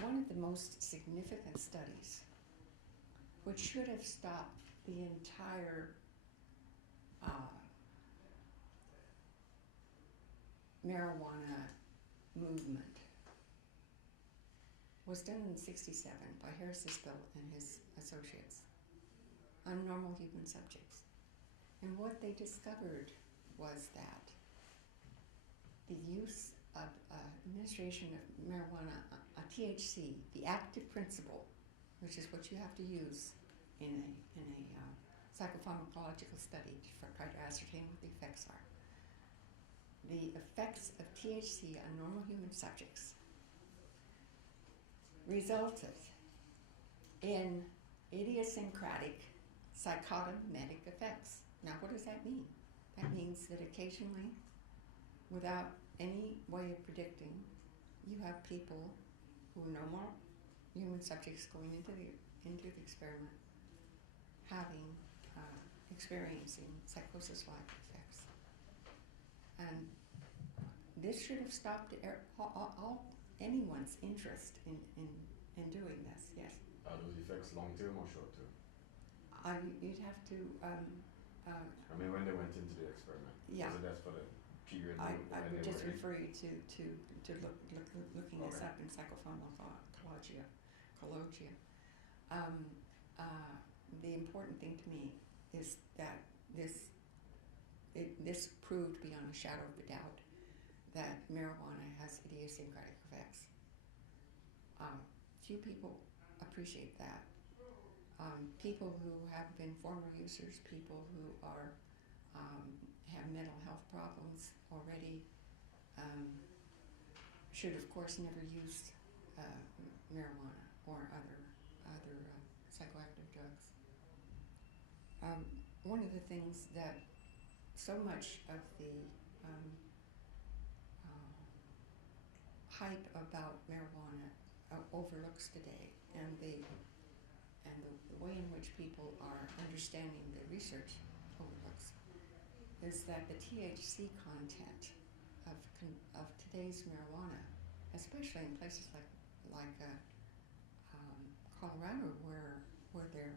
One of the most significant studies, which should have stopped the entire marijuana movement, was done in '67 by Harris Isbell and his associates on normal human subjects. And what they discovered was that the use of administration of marijuana, THC, the active principle, which is what you have to use in a psychopharmacological study to try to ascertain what the effects are. The effects of THC on normal human subjects resulted in idiosyncratic psychotomimetic effects. Now, what does that mean? That means that occasionally, without any way of predicting, you have people who are normal human subjects going into the experiment experiencing psychosis-like effects. And this should have stopped anyone's interest in doing this, yes. Are those effects long-term or short-term? You'd have to... I mean, when they went into the experiment, yeah. was it that's for the period I when would they just were refer you to looking this up in psychopharmacologia. The important thing to me is that this proved beyond a shadow of a doubt that marijuana has idiosyncratic effects. Few people appreciate that. People who have been former users, people who are have mental health problems already, should of course never use marijuana or other psychoactive drugs. One of the things that so much of the hype about marijuana overlooks today, and the way in which people are understanding the research overlooks, is that the THC content of today's marijuana, especially in places like Colorado, where they're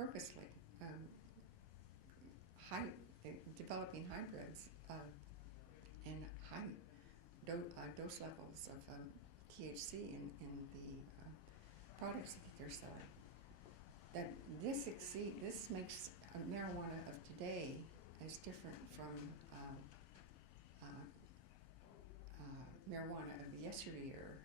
purposely developing hybrids and high dose levels of THC in the products that they're selling. That this makes marijuana of today is different from marijuana of yesteryear,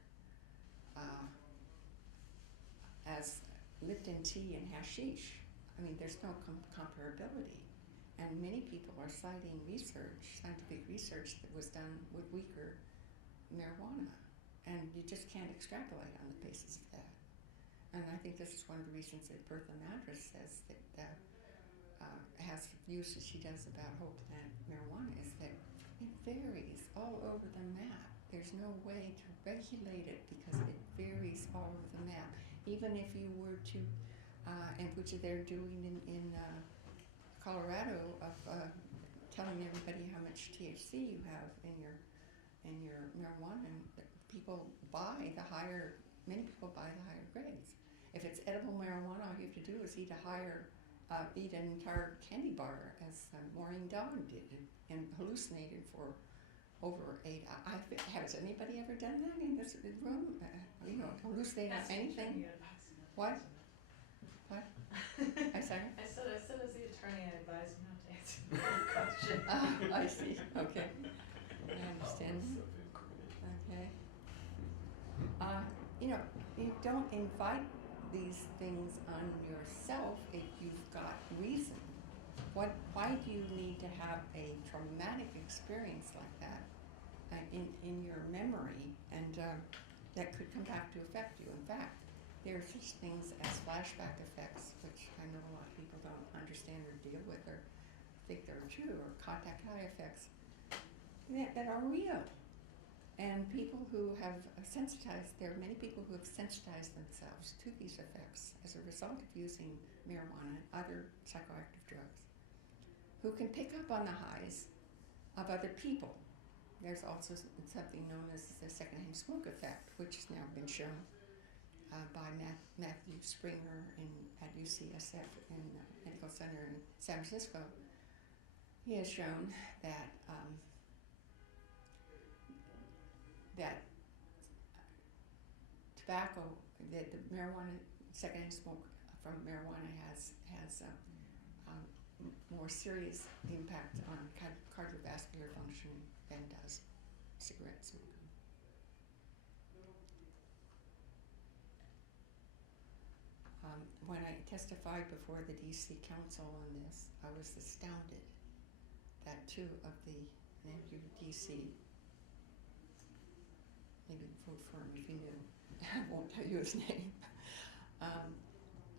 as Lipton tea and hashish. I mean, there's no comparability. And many people are citing scientific research that was done with weaker marijuana. And you just can't extrapolate on the basis of that. And I think this is one of the reasons that Bertha Madras says that has views that she does about whole plant marijuana is that it varies all over the map. There's no way to regulate it because it varies all over the map. Even if you were to, and which they're doing in Colorado, of telling everybody how much THC you have in your marijuana, and people buy the higher. Many people buy the higher grades. If it's edible marijuana, all you have to do is eat an entire candy bar, as Maureen Dowd did, and hallucinated for over 8 hours. Has anybody ever done that in this room? Hallucinate on anything? What? What? I'm sorry? I said as the attorney, I advise you not to answer the question. I see. Okay. I understand. Okay. You don't invite these things on yourself if you've got reason. Why do you need to have a traumatic experience like that in your memory, and that could come back to affect you? In fact, there are such things as flashback effects, which I know a lot of people don't understand or deal with or think they're true, or contact high effects that are real. And people who have there are many people who have sensitized themselves to these effects as a result of using marijuana and other psychoactive drugs, who can pick up on the highs of other people. There's also something known as the secondhand smoke effect, which has now been shown by Matthew Springer at UCSF in Medical Center in San Francisco. He has shown that tobacco, that the marijuana, secondhand smoke from marijuana has more serious impact on cardiovascular function than does cigarette smoke. When I testified before the DC Council on this, I was astounded that two of the DC, maybe vote for him if you knew, I won't tell you his name,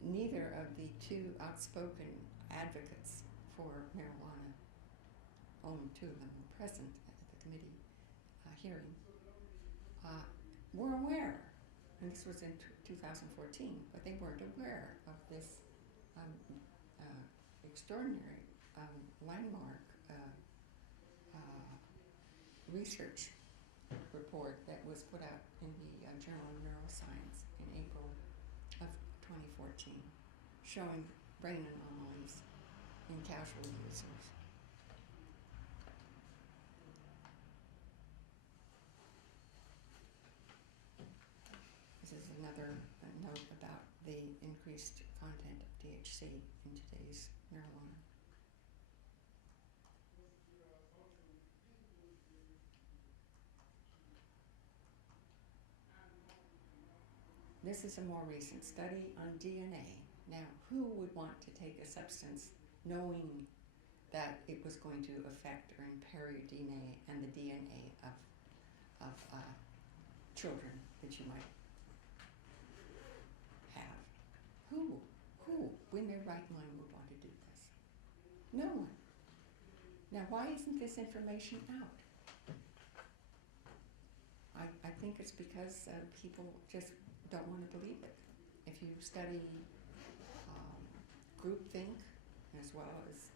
neither of the two outspoken advocates for marijuana, only two of them were present at the committee hearing, were aware, and this was in 2014, but they weren't aware of this extraordinary landmark research report that was put out in the Journal of Neuroscience in April of 2014, showing brain anomalies in casual users. This is another note about the increased content of THC in today's marijuana. This is a more recent study on DNA. Now, who would want to take a substance knowing that it was going to affect or impair your DNA and the DNA of children that you might have? Who in their right mind would want to do this? No one. Now, why isn't this information out? I think it's because people just don't want to believe it. If you study groupthink, as well as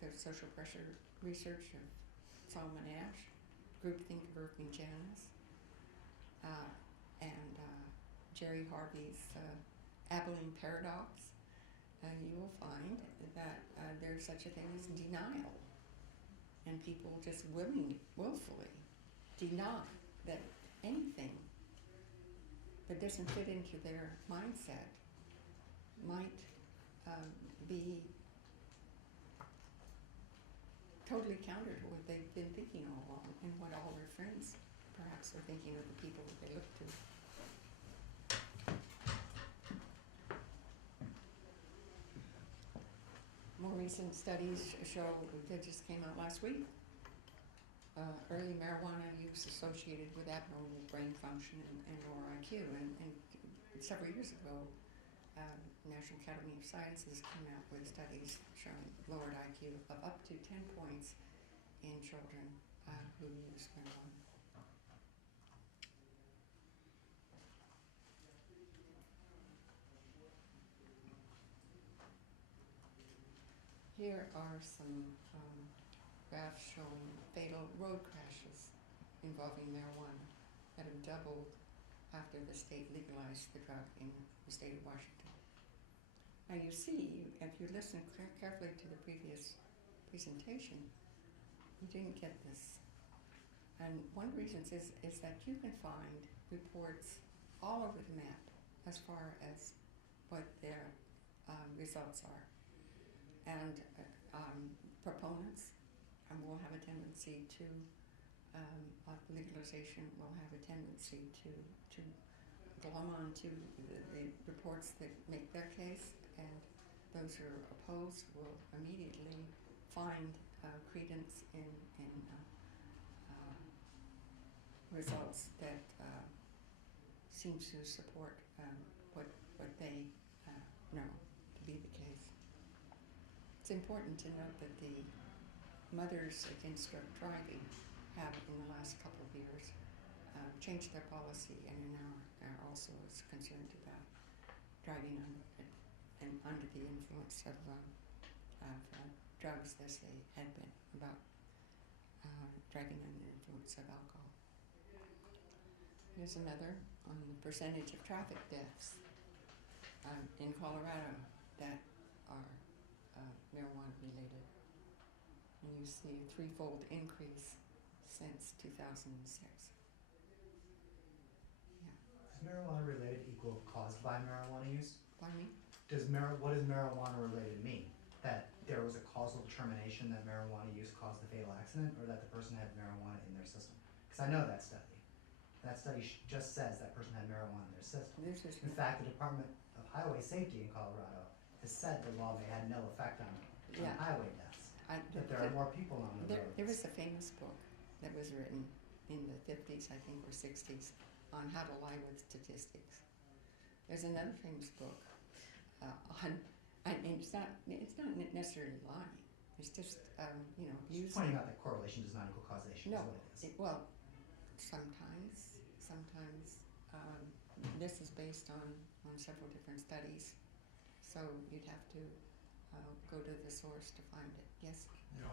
there's social pressure research of Solomon Asch, groupthink of Irving Janis, and Jerry Harvey's Abilene paradox, you will find that there's such a thing as denial. And people just willfully deny that anything that doesn't fit into their mindset might be totally counter to what they've been thinking all along and what all their friends perhaps are thinking of the people that they look to. More recent studies show that just came out last week. Early marijuana use associated with abnormal brain function and lower IQ. And several years ago, National Academy of Sciences came out with studies showing lowered IQ of up to 10 points in children who use marijuana. Here are some graphs showing fatal road crashes involving marijuana that have doubled after the state legalized the drug in the state of Washington. Now you see, if you listen carefully to the previous presentation, you didn't get this. And one of the reasons is that you can find reports all over the map as far as what their results are. And proponents will have a tendency to, of legalization, will have a tendency to glom on to the reports that make their case, and those who are opposed will immediately find credence in results that seem to support what they know to be the case. It's important to note that the Mothers Against Drug Driving have, in the last couple of years, changed their policy and are also as concerned about driving under the influence of drugs as they had been about driving under the influence of alcohol. Here's another on the percentage of traffic deaths in Colorado that are marijuana related. And you see a threefold increase since 2006. Yeah. Is marijuana related equal caused by marijuana use? Pardon me? What does marijuana related mean? That there was a causal determination that marijuana use caused the fatal accident, or that the person had marijuana in their system? Because I know that study. That study just says that person had marijuana in their system. In fact, the Department of Highway Safety in Colorado has said the law may have no effect on highway deaths. That there are more people on the roads. There was a famous book that was written in the 50s, I think, or 60s, on how to lie with statistics. There's another famous book on, and it's not necessarily lying. It's just Just pointing out that correlation does not equal causation. No, is what it is. well, sometimes this is based on several different studies, so you'd have to go to the source to find it. Yes? Yeah,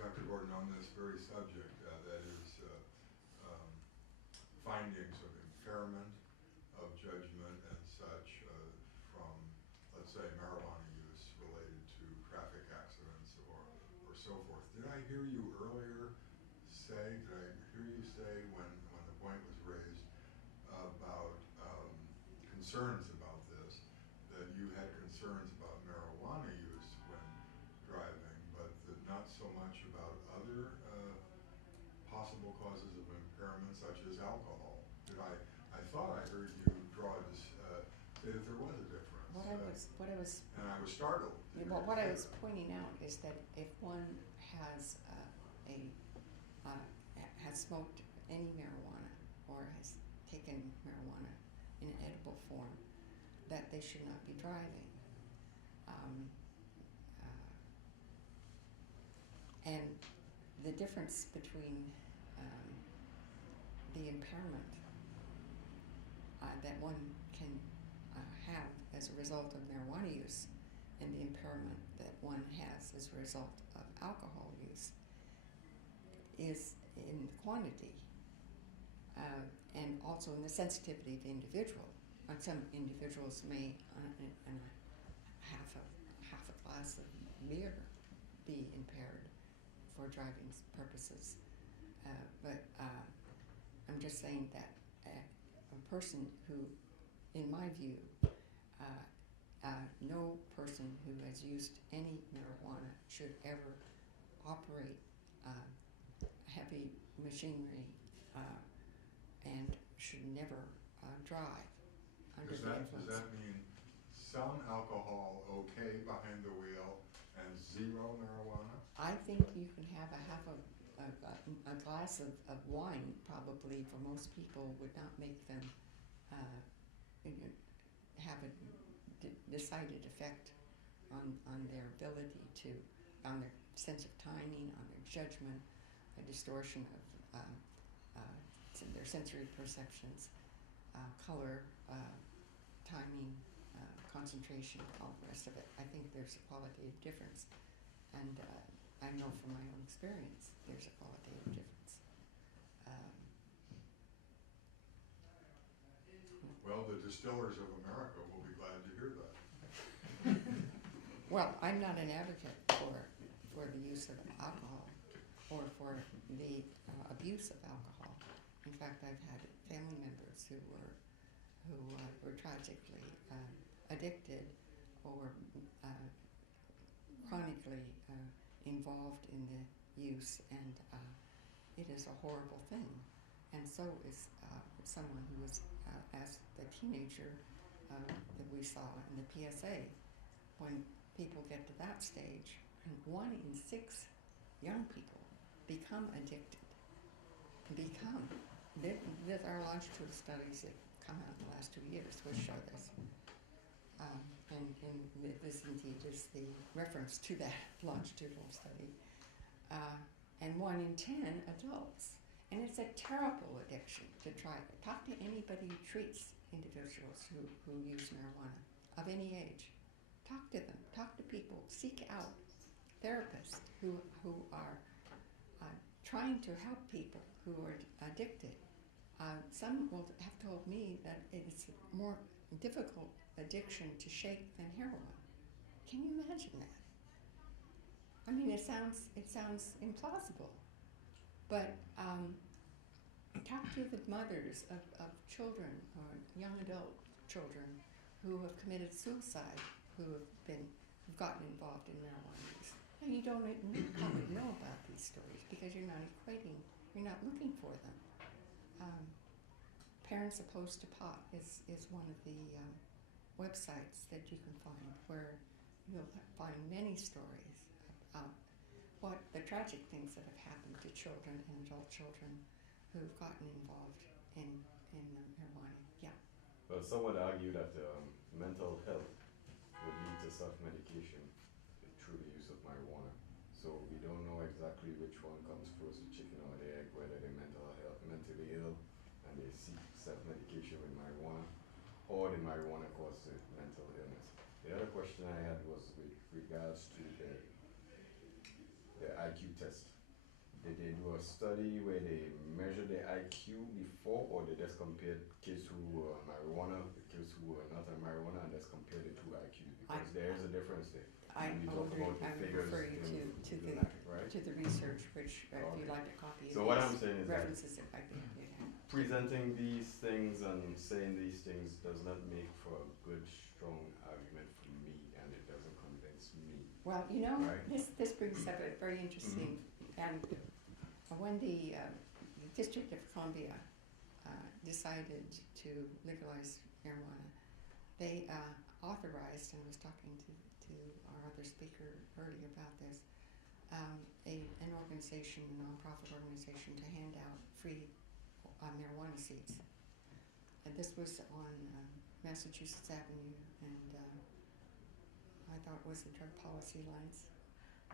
Dr. Gordon, on this very subject, that is findings of impairment of judgment and such from, let's say, marijuana use related to traffic accidents or so forth. Did I hear you earlier say, when the point was raised about concerns about this, that you had concerns about marijuana use when driving, but not so much about other possible causes of impairment such as alcohol? I thought I heard you say that there was a difference. And I was startled. Well, what I was pointing out is that if one has has smoked any marijuana or has taken marijuana in an edible form, that they should not be driving. And the difference between the impairment that one can have as a result of marijuana use and the impairment that one has as a result of alcohol use is in quantity and also in the sensitivity of the individual. some individuals may, on half a glass of beer, be impaired for driving purposes. But I'm just saying that a person who, in my view, no person who has used any marijuana should ever operate heavy machinery and should never drive under Does the that influence. mean some alcohol okay behind the wheel and zero marijuana? I think you can have a glass of wine, probably for most people would not make them have a decided effect on their ability to, on their sense of timing, on their judgment, a distortion of their sensory perceptions, color, timing, concentration, all the rest of it. I think there's a qualitative difference, and I know from my own experience there's a qualitative difference. Well, the distillers of America will be glad to hear that. Well, I'm not an advocate for the use of alcohol or for the abuse of alcohol. In fact, I've had family members who were tragically addicted or chronically involved in the use, and it is a horrible thing. And so is someone who was, as the teenager that we saw in the PSA, when people get to that stage, and 1 in 6 young people become addicted. There's our longitudinal studies that come out in the last 2 years which show this. And this indeed is the reference to that longitudinal study. And 1 in 10 adults. And it's a terrible addiction to try. Talk to anybody who treats individuals who use marijuana of any age. Talk to them. Talk to people. Seek out therapists who are trying to help people who are addicted. Some will have told me that it's a more difficult addiction to shake than heroin. Can you imagine that? I mean, it sounds implausible, but talk to the mothers of children or young adult children who have committed suicide, who've gotten involved in marijuana use. And you don't probably know about these stories because you're not looking for them. Parents Opposed to Pot is one of the websites that you can find where you'll find many stories about what the tragic things that have happened to children and adult children who've gotten involved in marijuana. Yeah. Well, some would argue that mental health would lead to self-medication through the use of marijuana. So we don't know exactly which one comes first, the chicken or the egg, whether they're mentally ill and they seek self-medication with marijuana, or the marijuana causes mental illness. The other question I had was with regards to the IQ test. Did they do a study where they measured the IQ before, or they just compared kids who were on marijuana with kids who were not on marijuana and just compared the two IQs? Because there is a difference there. I'm referring to the research, which if you'd like a copy so of what I'm saying is references it might be. Presenting these things and saying these things does not make for a good, strong argument for me, and it doesn't convince me. Well, right? this brings up a very interesting, and when the District of Columbia decided to legalize marijuana, they authorized, and I was talking to our other speaker earlier about this, an organization, a nonprofit organization, to hand out free marijuana seeds. And this was on Massachusetts Avenue, and I thought it was the drug policy lines.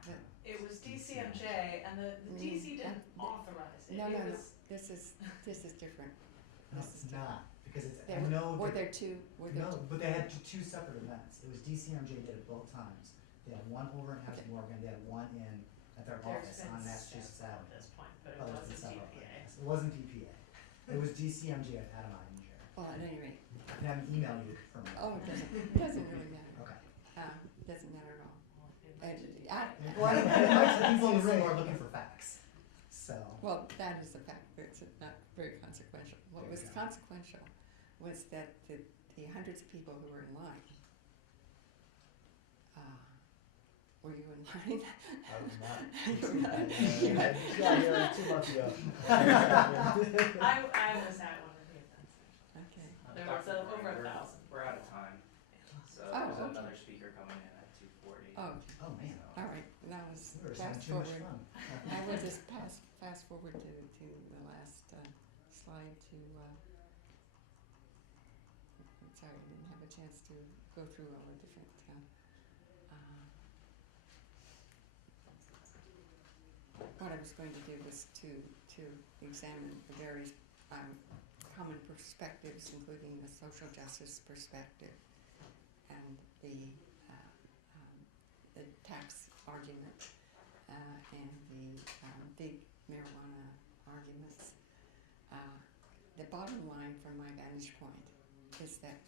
But It was DCMJ, and the DC didn't authorize it. No, It no. was- This is different. No, This it's is not, because it's, There I know. were that- there two? But they had two separate events. It was DCMJ did it both times. They had one over in Aspen, Morgan, they had one at their There's office been on Massachusetts several Avenue. at this point, but it Oh, there's been wasn't several, DPA. yes. It wasn't DPA. It was DCMJ at Adam Eidinger. Well, at any rate, I can have an email you to confirm that. oh, it doesn't really matter. Okay. Doesn't matter at all. Well, I think the people in the room are looking for facts. So. Well, that is a fact. It's not very consequential. What There was you go. consequential was that the hundreds of people who were in line, were you in line? I was not. You were not. Yeah, here 2 months ago. I was at one of the events. Okay. There was Dr. over Brian, 1,000. We're out of time. So Oh, there's okay. another speaker coming in at 2:40. Oh, Oh man. all right. That was We were just having fast too much forward. fun. I will just fast forward to the last slide to. I'm sorry, I didn't have a chance to go through all the different. What I was going to do was to examine the various common perspectives, including the social justice perspective and the tax argument and the big marijuana arguments. The bottom line from my vantage point is that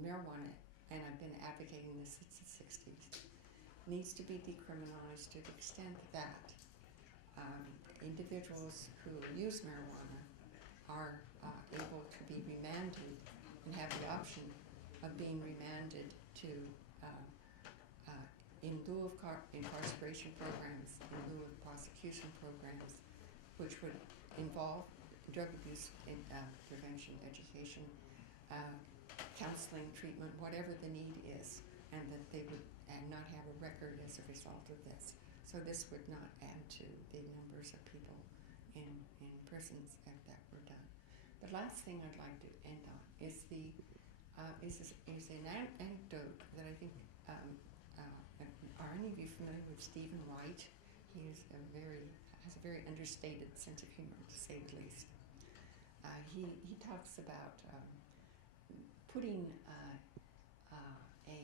marijuana, and I've been advocating this since the 60s, needs to be decriminalized to the extent that individuals who use marijuana are able to be remanded and have the option of being remanded to in lieu of incarceration programs, in lieu of prosecution programs, which would involve drug abuse prevention, education, counseling, treatment, whatever the need is, and that they would not have a record as a result of this. So this would not add to the numbers of people in prisons if that were done. The last thing I'd like to end on is an anecdote that I think. Are any of you familiar with Stephen Wright? He is has a very understated sense of humor, to say the least. He talks about putting a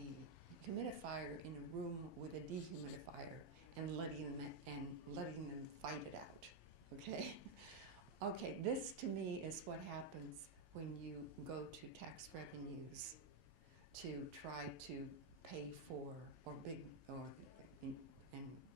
humidifier in a room with a dehumidifier and letting them fight it out. Okay. Okay. This to me is what happens when you go to tax revenues to try to pay for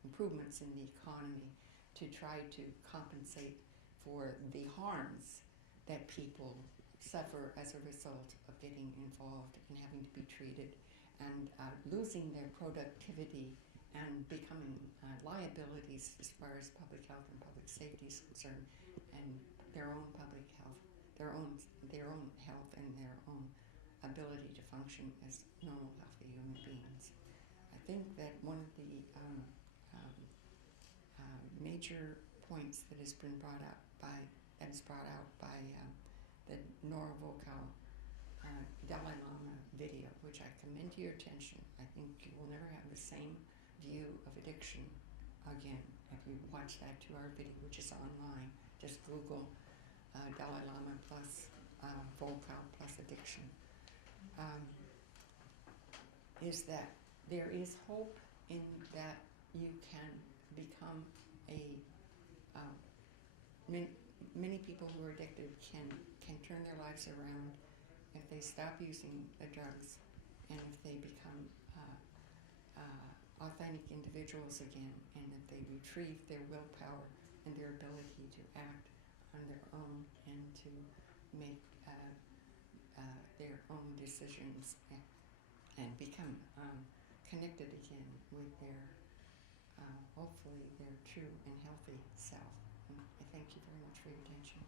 improvements in the economy, to try to compensate for the harms that people suffer as a result of getting involved and having to be treated and losing their productivity and becoming liabilities as far as public health and public safety is concerned, and their own public health, their own health and their own ability to function as normal, healthy human beings. I think that one of the major points that has been brought out by the Norvocal Dalai Lama video, which I commend to your attention. I think you will never have the same view of addiction again if you watch that 2-hour video, which is online. Just Google Dalai Lama plus Vocal plus addiction. Is that there is hope in that you can become many people who are addicted can turn their lives around if they stop using the drugs and if they become authentic individuals again, and if they retrieve their willpower and their ability to act on their own and to make their own decisions and become connected again with their hopefully their true and healthy self. And I thank you very much for your attention.